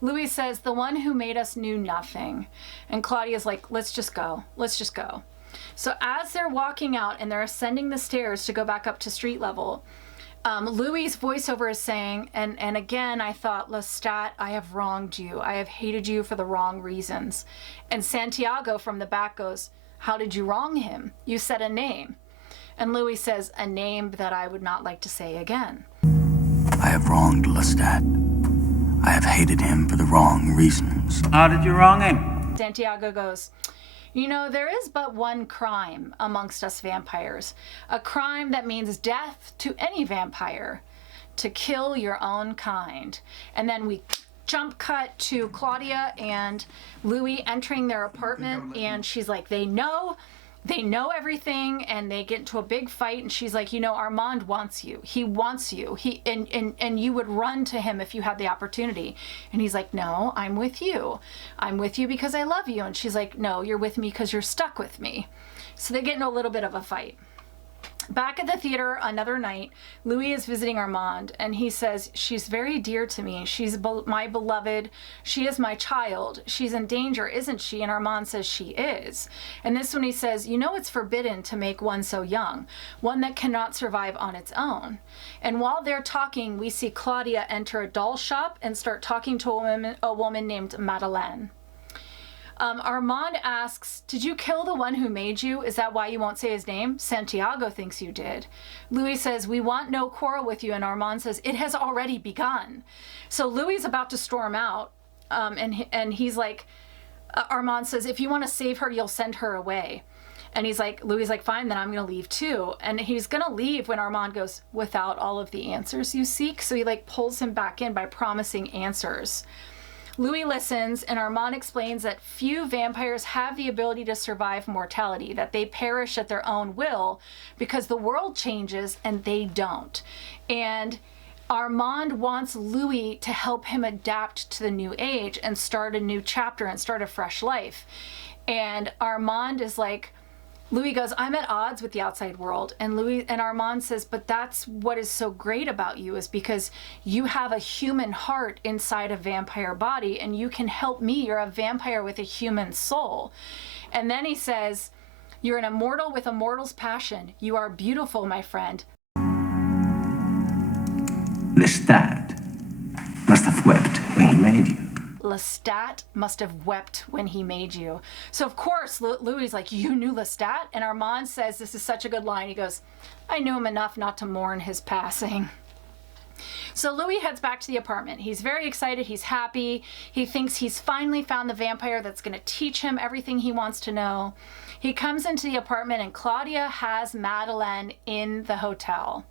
Louis says, the one who made us knew nothing. And Claudia's like, let's just go. Let's just go. So as they're walking out and they're ascending the stairs to go back up to street level, Louis' voiceover is saying, and again, I thought, Lestat, I have wronged you. I have hated you for the wrong reasons. And Santiago from the back goes, how did you wrong him? You said a name. And Louis says, a name that I would not like to say again. I have wronged Lestat. I have hated him for the wrong reasons. How did you wrong him? Santiago goes, you know, there is but one crime amongst us vampires. A crime that means death to any vampire. To kill your own kind. And then we jump cut to Claudia and Louis entering their apartment, and she's like, they know everything, and they get into a big fight, and she's like, you know, Armand wants you. He wants you. And you would run to him if you had the opportunity. And he's like, no, I'm with you. I'm with you because I love you. And she's like, no, you're with me because you're stuck with me. So they get into a little bit of a fight. Back at the theater another night, Louis is visiting Armand, and he says, she's very dear to me. She's my beloved. She is my child. She's in danger, isn't she? And Armand says she is. And this one he says, you know, it's forbidden to make one so young, one that cannot survive on its own. And while they're talking, we see Claudia enter a doll shop and start talking to a woman named Madeleine. Armand asks, did you kill the one who made you? Is that why you won't say his name? Santiago thinks you did. Louis says, we want no quarrel with you. And Armand says, it has already begun. So Louis is about to storm out. And he's like, Armand says, if you want to save her, you'll send her away. And Louis is like, fine, then I'm going to leave too. And he's going to leave when Armand goes, without all of the answers you seek. So he pulls him back in by promising answers. Louis listens, and Armand explains that few vampires have the ability to survive mortality, that they perish at their own will because the world changes and they don't. And Armand wants Louis to help him adapt to the new age and start a new chapter and start a fresh life. And Armand is like, Louis goes, I'm at odds with the outside world. And Armand says, but that's what is so great about you, is because you have a human heart inside a vampire body, and you can help me. You're a vampire with a human soul. And then he says, you're an immortal with a mortal's passion. You are beautiful, my friend. Lestat must have wept when he made you. Lestat must have wept when he made you. So of course, Louis is like, you knew Lestat? And Armand says, this is such a good line. He goes, I knew him enough not to mourn his passing. So Louis heads back to the apartment. He's very excited. He's happy. He thinks he's finally found the vampire that's going to teach him everything he wants to know. He comes into the apartment, and Claudia has Madeleine in the hotel.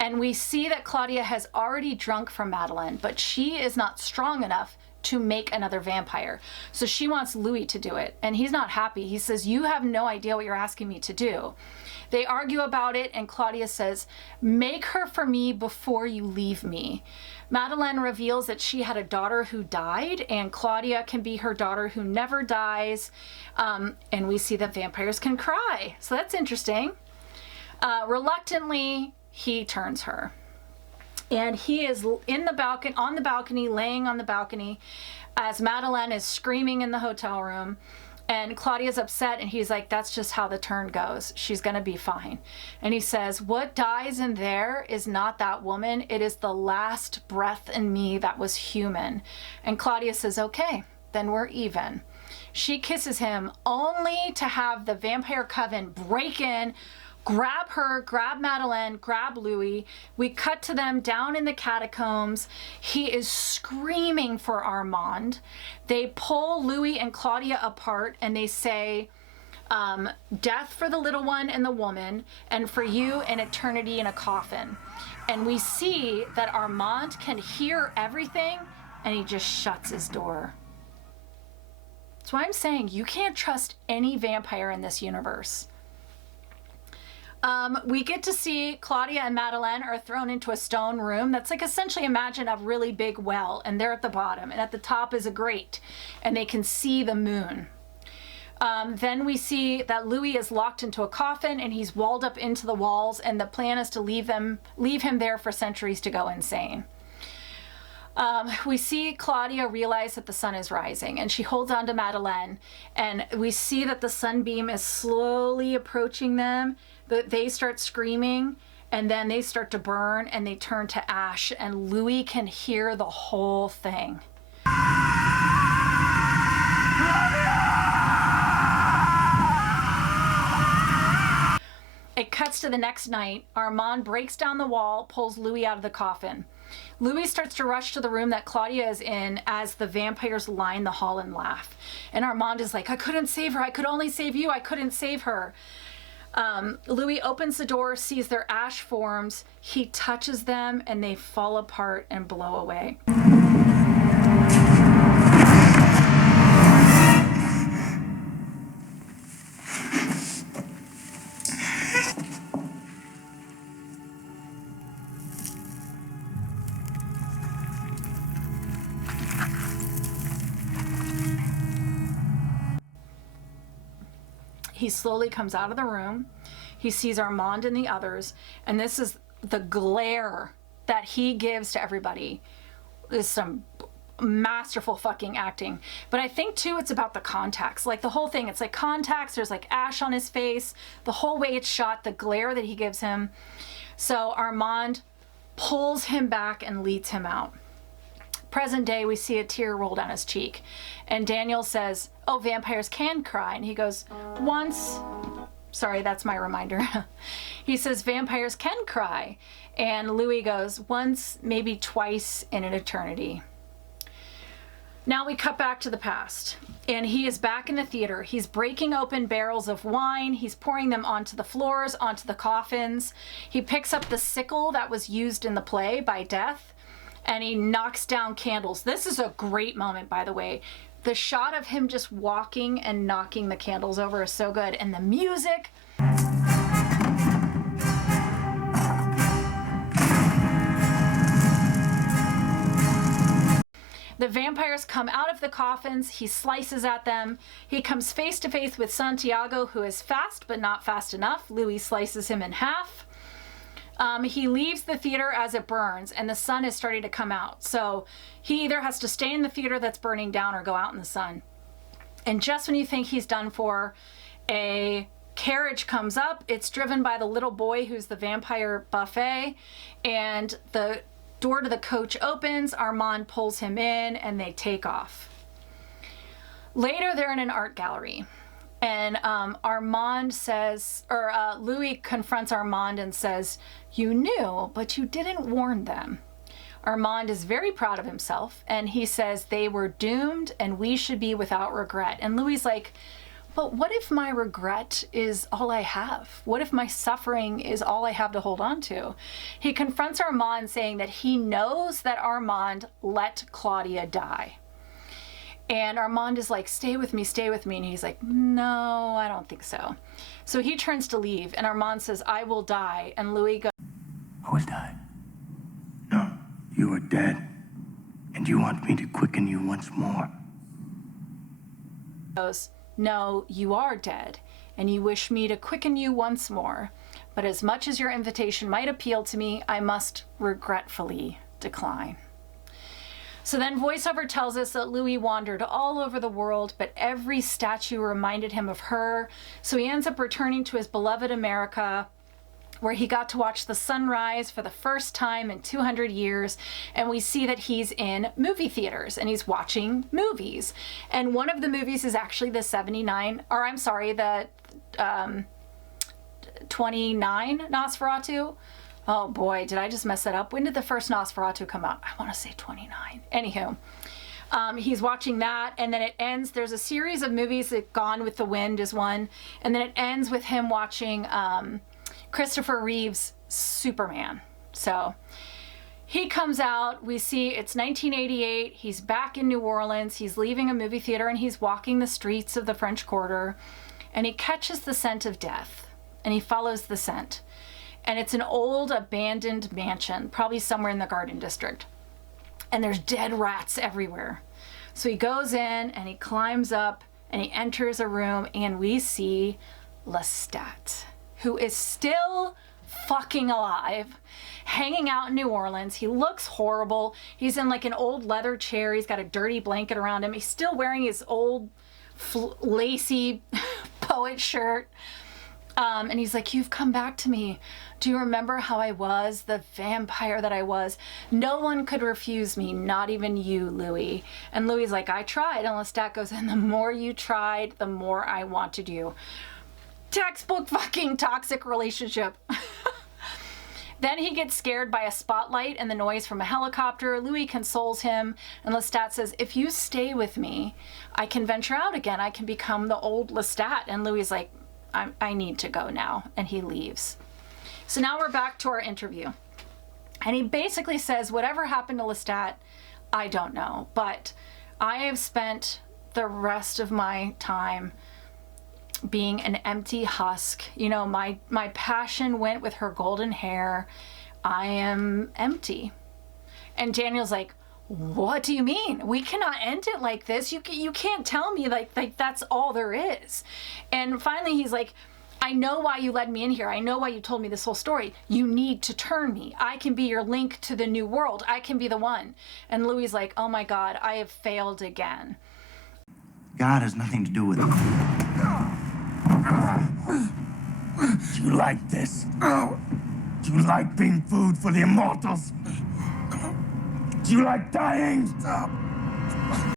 And we see that Claudia has already drunk from Madeleine, but she is not strong enough to make another vampire. So she wants Louis to do it, and he's not happy. He says, you have no idea what you're asking me to do. They argue about it, and Claudia says, make her for me before you leave me. Madeleine reveals that she had a daughter who died, and Claudia can be her daughter who never dies. And we see that vampires can cry. So that's interesting. Reluctantly, he turns her. And he is in the balcony, on the balcony, laying on the balcony, as Madeleine is screaming in the hotel room. And Claudia's upset, and he's like, that's just how the turn goes. She's going to be fine. And he says, what dies in there is not that woman. It is the last breath in me that was human. And Claudia says, okay, then we're even. She kisses him only to have the vampire coven break in, grab her, grab Madeleine, grab Louis. We cut to them down in the catacombs. He is screaming for Armand. They pull Louis and Claudia apart and they say, death for the little one and the woman, and for you an eternity in a coffin. And we see that Armand can hear everything and he just shuts his door. That's why I'm saying you can't trust any vampire in this universe. We get to see Claudia and Madeleine are thrown into a stone room that's like essentially imagine a really big well, and they're at the bottom, and at the top is a grate, and they can see the moon. Then we see that Louis is locked into a coffin and he's walled up into the walls, and the plan is to leave him there for centuries to go insane. We see Claudia realize that the sun is rising, and she holds on to Madeleine, and we see that the sunbeam is slowly approaching them. They start screaming, and then they start to burn, and they turn to ash, and Louis can hear the whole thing. It cuts to the next night. Armand breaks down the wall, pulls Louis out of the coffin. Louis starts to rush to the room that Claudia is in as the vampires line the hall and laugh. And Armand is like, I couldn't save her. I could only save you. I couldn't save her. Louis opens the door, sees their ash forms. He touches them and they fall apart and blow away. He slowly comes out of the room. He sees Armand and the others, and this is the glare that he gives to everybody. Is some masterful fucking acting. But I think too it's about the contacts. Like the whole thing, it's like contacts, there's like ash on his face, the whole way it's shot, the glare that he gives him. So Armand pulls him back and leads him out. Present day, we see a tear roll down his cheek. And Daniel says, oh, vampires can cry. And he goes, once. Sorry, that's my reminder. He says, vampires can cry. And Louis goes, once, maybe twice in an eternity. Now we cut back to the past. And he is back in the theater. He's breaking open barrels of wine. He's pouring them onto the floors, onto the coffins. He picks up the sickle that was used in the play by Death. And he knocks down candles. This is a great moment, by the way. The shot of him just walking and knocking the candles over is so good. And the music. The vampires come out of the coffins. He slices at them. He comes face to face with Santiago, who is fast, but not fast enough. Louis slices him in half. He leaves the theater as it burns, and the sun is starting to come out. So he either has to stay in the theater that's burning down or go out in the sun. And just when you think he's done for, a carriage comes up. It's driven by the little boy who's the vampire buffet, and the door to the coach opens. Armand pulls him in, and they take off. Later, they're in an art gallery. And Armand says, or Louis confronts Armand and says, you knew, but you didn't warn them. Armand is very proud of himself, and he says they were doomed and we should be without regret. And Louis is like, but what if my regret is all I have? What if my suffering is all I have to hold on to? He confronts Armand saying that he knows that Armand let Claudia die. And Armand is like, stay with me. And he's like, no, I don't think so. So he turns to leave, and Armand says, I will die. And Louis goes, I will die. No, you are dead. And you want me to quicken you once more. no, you are dead. And you wish me to quicken you once more. but as much as your invitation might appeal to me, I must regretfully decline. So then voiceover tells us that Louis wandered all over the world, but every statue reminded him of her. So he ends up returning to his beloved America, where he got to watch the sunrise for the first time in 200 years. And we see that he's in movie theaters and he's watching movies. And one of the movies is actually the 29 Nosferatu. Oh boy, did I just mess that up? When did the first Nosferatu come out? I want to say 29. Anywho, he's watching that, and then it ends. There's a series of movies that Gone with the Wind is one, and then it ends with him watching Christopher Reeve's Superman. So he comes out, we see it's 1988, he's back in New Orleans, he's leaving a movie theater and he's walking the streets of the French Quarter, and he catches the scent of death, and he follows the scent. And it's an old abandoned mansion, probably somewhere in the Garden District. And there's dead rats everywhere. So he goes in and he climbs up and he enters a room, and we see Lestat, who is still fucking alive, hanging out in New Orleans. He looks horrible. He's in like an old leather chair. He's got a dirty blanket around him. He's still wearing his old lacy poet shirt. And he's like, you've come back to me. Do you remember how I was, the vampire that I was? No one could refuse me, not even you, Louis. And Louis is like, I tried. And Lestat goes, and the more you tried, the more I wanted you. Textbook fucking toxic relationship. Then he gets scared by a spotlight and the noise from a helicopter. Louis consoles him, and Lestat says, if you stay with me, I can venture out again. I can become the old Lestat. And Louis is like, I need to go now. And he leaves. So now we're back to our interview. And he basically says, whatever happened to Lestat, I don't know. But I have spent the rest of my time being an empty husk. You know, my passion went with her golden hair. I am empty. And Daniel's like, what do you mean? We cannot end it like this. You can't tell me like that's all there is. And finally he's like, I know why you led me in here. I know why you told me this whole story. You need to turn me. I can be your link to the new world. I can be the one. And Louis is like, oh my God, I have failed again. God has nothing to do with it. Do you like this? Do you like being food for the immortals? Do you like dying?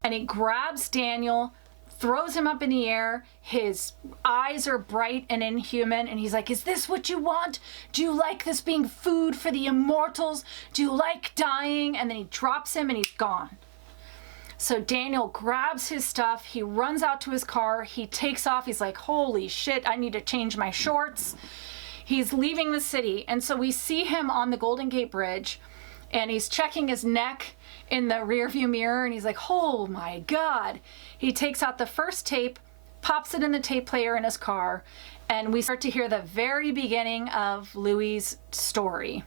And he grabs Daniel, throws him up in the air. His eyes are bright and inhuman. And he's like, is this what you want? Do you like this being food for the immortals? Do you like dying? And then he drops him and he's gone. So Daniel grabs his stuff. He runs out to his car. He takes off. He's like, holy shit, I need to change my shorts. He's leaving the city. And so we see him on the Golden Gate Bridge, and he's checking his neck in the rearview mirror, and he's like, oh my God. He takes out the first tape, pops it in the tape player in his car, and we start to hear the very beginning of Louis' story.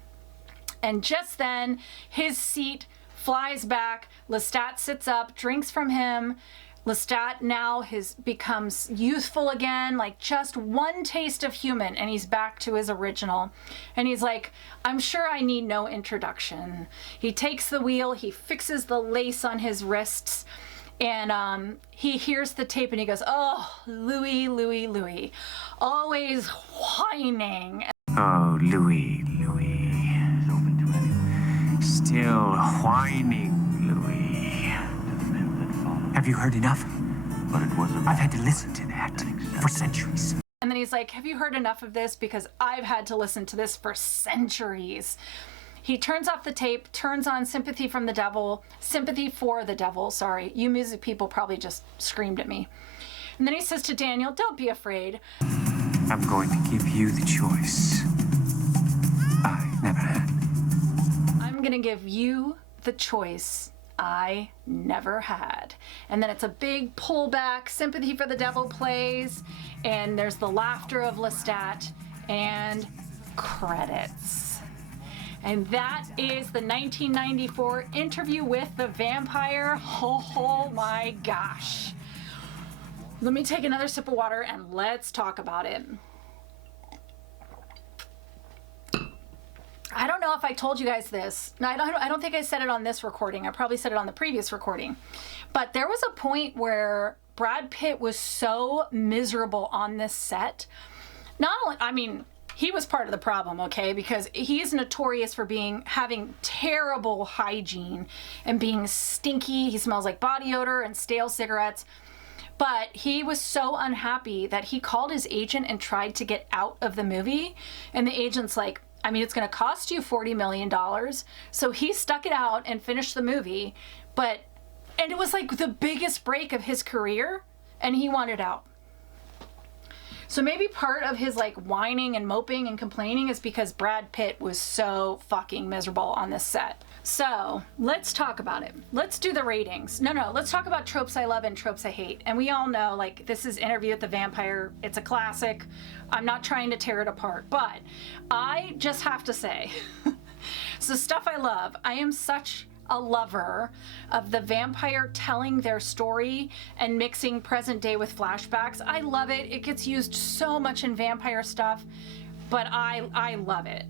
And just then, his seat flies back. Lestat sits up, drinks from him. Lestat now becomes youthful again, like just one taste of human, and he's back to his original. And he's like, I'm sure I need no introduction. He takes the wheel, he fixes the lace on his wrists, and he hears the tape and he goes, oh, Louis, Louis, Louis, always whining. Oh, Louis, Louis. Still whining, Louis. Have you heard enough? But it was I've had to listen to that for centuries. And then he's like, have you heard enough of this? Because I've had to listen to this for centuries. He turns off the tape, turns on Sympathy for the Devil, sorry. You music people probably just screamed at me. And then he says to Daniel, don't be afraid. I'm going to give you the choice I never had. I'm going to give you the choice I never had. And then it's a big pullback. Sympathy for the Devil plays, and there's the laughter of Lestat, and credits. And that is the 1994 Interview with the Vampire. Oh my gosh. Let me take another sip of water and let's talk about it. I don't know if I told you guys this. No, I don't think I said it on this recording. I probably said it on the previous recording. But there was a point where Brad Pitt was so miserable on this set. Not only, I mean, he was part of the problem, okay? Because he's notorious for having terrible hygiene and being stinky. He smells like body odor and stale cigarettes. But he was so unhappy that he called his agent and tried to get out of the movie. And the agent's like, I mean, it's going to cost you $40 million. So he stuck it out and finished the movie. And it was like the biggest break of his career, and he wanted out. So maybe part of his like whining and moping and complaining is because Brad Pitt was so fucking miserable on this set. So let's talk about it. Let's do the ratings. No, let's talk about tropes I love and tropes I hate. And we all know, like, this is Interview with the Vampire. It's a classic. I'm not trying to tear it apart, but I just have to say, so stuff I love. I am such a lover of the vampire telling their story and mixing present day with flashbacks. I love it. It gets used so much in vampire stuff, but I love it.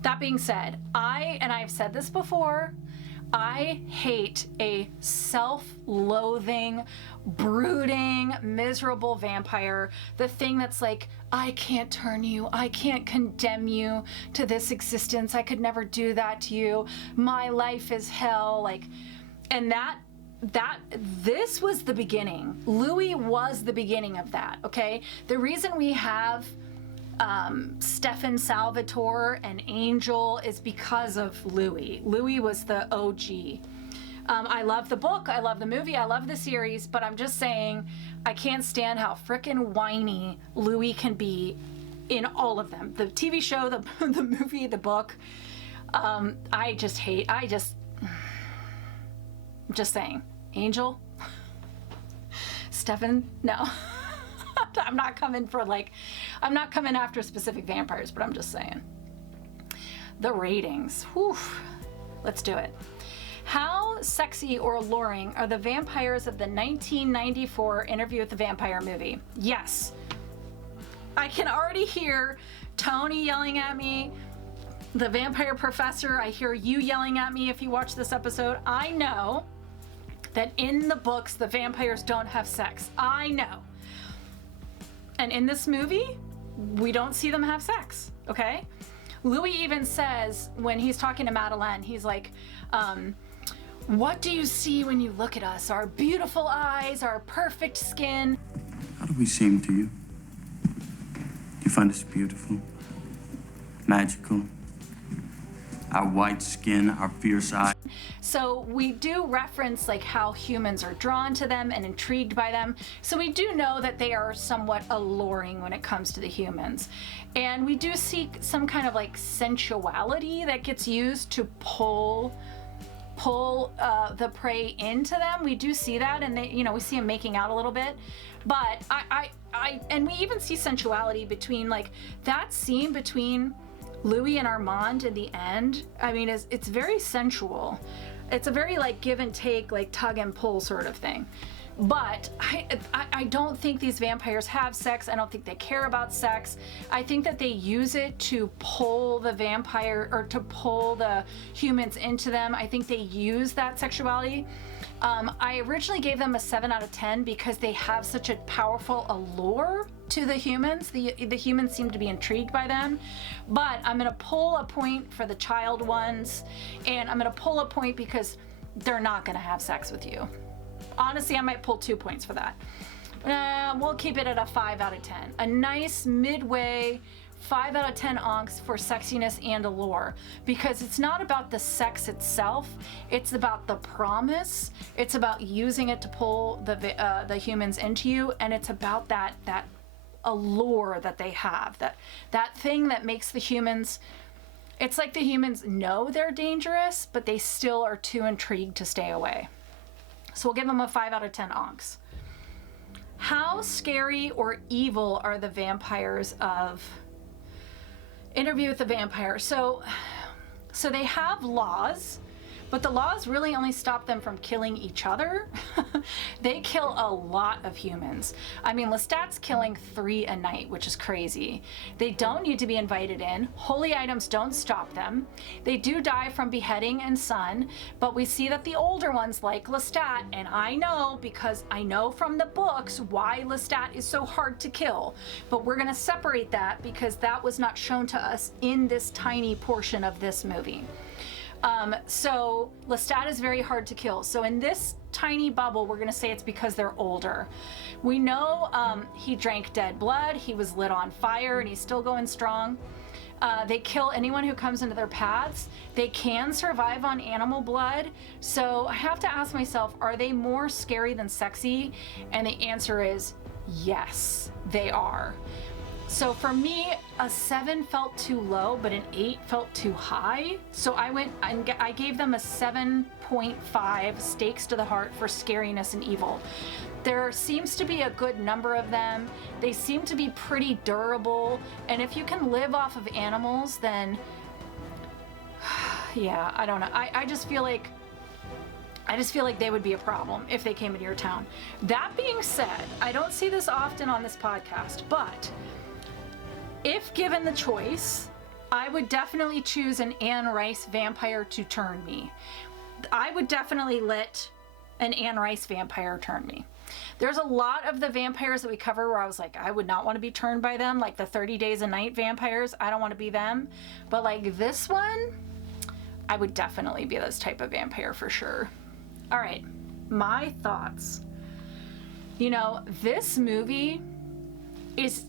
That being said, I've said this before, I hate a self-loathing, brooding, miserable vampire. The thing that's like, I can't turn you. I can't condemn you to this existence. I could never do that to you. My life is hell. Like, and this was the beginning. Louis was the beginning of that, okay? The reason we have Stefan Salvatore and Angel is because of Louis. Louis was the OG. I love the book, I love the movie, I love the series, but I'm just saying I can't stand how frickin' whiny Louis can be in all of them. The TV show, the movie, the book. I'm just saying. Angel? Stefan? No. I'm not coming after specific vampires, but I'm just saying. The ratings. Whew. Let's do it. How sexy or alluring are the vampires of the 1994 Interview with the Vampire movie? Yes. I can already hear Tony yelling at me, the vampire professor. I hear you yelling at me if you watch this episode. I know that in the books, the vampires don't have sex. I know. And in this movie, we don't see them have sex, okay? Louis even says, when he's talking to Madeleine, he's like, what do you see when you look at us? Our beautiful eyes, our perfect skin. How do we seem to you? Do you find us beautiful? Magical? Our white skin, our fierce eyes. So we do reference like how humans are drawn to them and intrigued by them. So we do know that they are somewhat alluring when it comes to the humans. And we do see some kind of like sensuality that gets used to pull the prey into them. We do see that, and they, we see them making out a little bit. But and we even see sensuality between like that scene between Louis and Armand in the end. I mean, it's very sensual. It's a very like give and take, like tug and pull sort of thing. But I don't think these vampires have sex. I don't think they care about sex. I think that they use it to pull the vampire or to pull the humans into them. I think they use that sexuality. I originally gave them a 7 out of 10 because they have such a powerful allure to the humans. The humans seem to be intrigued by them. But I'm going to pull a point for the child ones, and I'm going to pull a point because they're not going to have sex with you. Honestly, I might pull 2 points for that. We'll keep it at a 5 out of 10. A nice midway 5 out of 10 onks for sexiness and allure, because it's not about the sex itself. It's about the promise. It's about using it to pull the humans into you, and it's about that allure that they have, that thing that makes the humans. It's like the humans know they're dangerous, but they still are too intrigued to stay away. So we'll give them a 5 out of 10 onks. How scary or evil are the vampires of Interview with the Vampire? So they have laws, But the laws really only stop them from killing each other. They kill a lot of humans. I mean, Lestat's killing 3 a night, which is crazy. They don't need to be invited in. Holy items don't stop them. They do die from beheading and sun, but we see that the older ones like Lestat, and I know because I know from the books why Lestat is so hard to kill, but we're gonna separate that because that was not shown to us in this tiny portion of this movie. So Lestat is very hard to kill. So in this tiny bubble, we're gonna say it's because they're older. We know he drank dead blood, he was lit on fire, and he's still going strong. They kill anyone who comes into their paths. They can survive on animal blood. So I have to ask myself, are they more scary than sexy? And the answer is yes, they are. So for me, a 7 felt too low, but an 8 felt too high. So I gave them a 7.5 stakes to the heart for scariness and evil. There seems to be a good number of them. They seem to be pretty durable. And if you can live off of animals, then yeah, I don't know. I just feel like they would be a problem if they came into your town. That being said, I don't see this often on this podcast, but if given the choice, I would definitely choose an Anne Rice vampire to turn me. I would definitely let an Anne Rice vampire turn me. There's a lot of the vampires that we cover where I was like, I would not want to be turned by them, like the 30 Days a Night vampires. I don't want to be them. But like this one, I would definitely be this type of vampire for sure. All right, my thoughts. You know, this movie is,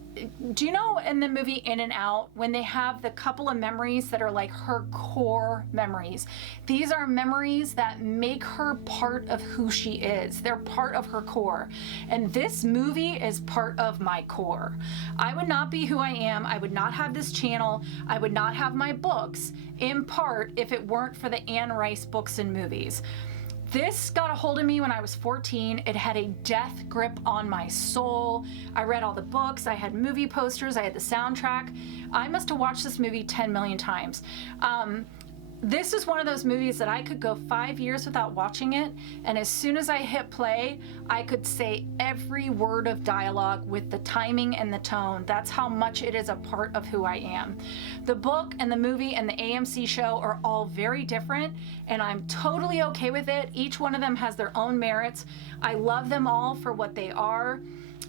do you know in the movie In and Out, when they have the couple of memories that are like her core memories, these are memories that make her part of who she is. They're part of her core. And this movie is part of my core. I would not be who I am. I would not have this channel. I would not have my books, in part, if it weren't for the Anne Rice books and movies. This got a hold of me when I was 14. It had a death grip on my soul. I read all the books, I had movie posters, I had the soundtrack. I must have watched this movie 10 million times. This is one of those movies that I could go 5 years without watching it, and as soon as I hit play, I could say every word of dialogue with the timing and the tone. That's how much it is a part of who I am. The book and the movie and the AMC show are all very different, and I'm totally okay with it. Each one of them has their own merits. I love them all for what they are.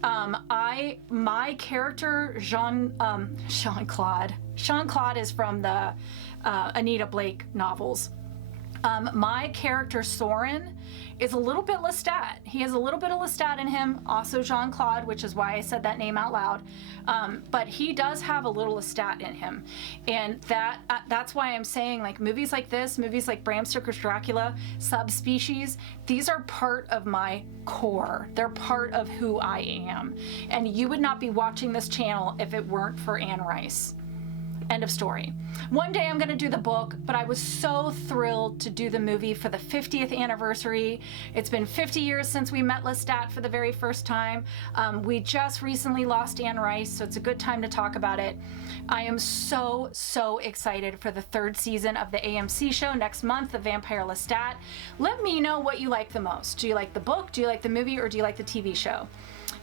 My character, Jean-Claude is from the Anita Blake novels. My character, Soren, is a little bit Lestat. He has a little bit of Lestat in him, also Jean-Claude, which is why I said that name out loud. But he does have a little Lestat in him. And that's why I'm saying, like, movies like this, movies like Bram Stoker's Dracula, Subspecies, these are part of my core. They're part of who I am. And you would not be watching this channel if it weren't for Anne Rice. End of story. One day I'm going to do the book, but I was so thrilled to do the movie for the 50th anniversary. It's been 50 years since we met Lestat for the very first time. We just recently lost Anne Rice, so it's a good time to talk about it. I am so excited for the 3rd season of the AMC show next month, The Vampire Lestat. Let me know what you like the most. Do you like the book? Do you like the movie? Or do you like the TV show?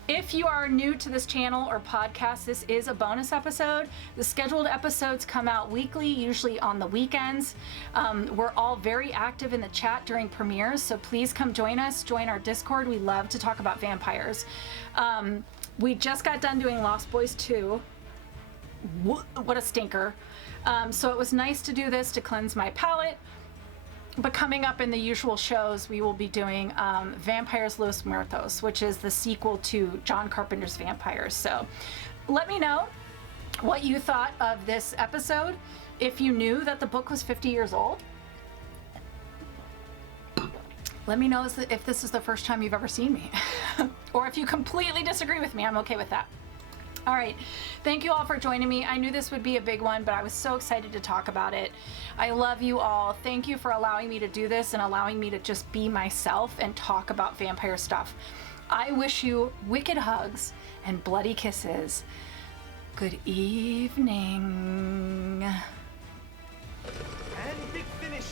If you are new to this channel or podcast, this is a bonus episode. The scheduled episodes come out weekly, usually on the weekends. We're all very active in the chat during premieres, so please come join us. Join our Discord. We love to talk about vampires. We just got done doing Lost Boys 2. What a stinker. So it was nice to do this to cleanse my palate. But coming up in the usual shows, we will be doing Vampires Los Muertos, which is the sequel to John Carpenter's Vampires. So let me know what you thought of this episode. If you knew that the book was 50 years old, let me know if this is the first time you've ever seen me. Or if you completely disagree with me, I'm okay with that. All right, thank you all for joining me. I knew this would be a big one, but I was so excited to talk about it. I love you all. Thank you for allowing me to do this and allowing me to just be myself and talk about vampire stuff. I wish you wicked hugs and bloody kisses. Good evening. And big finish.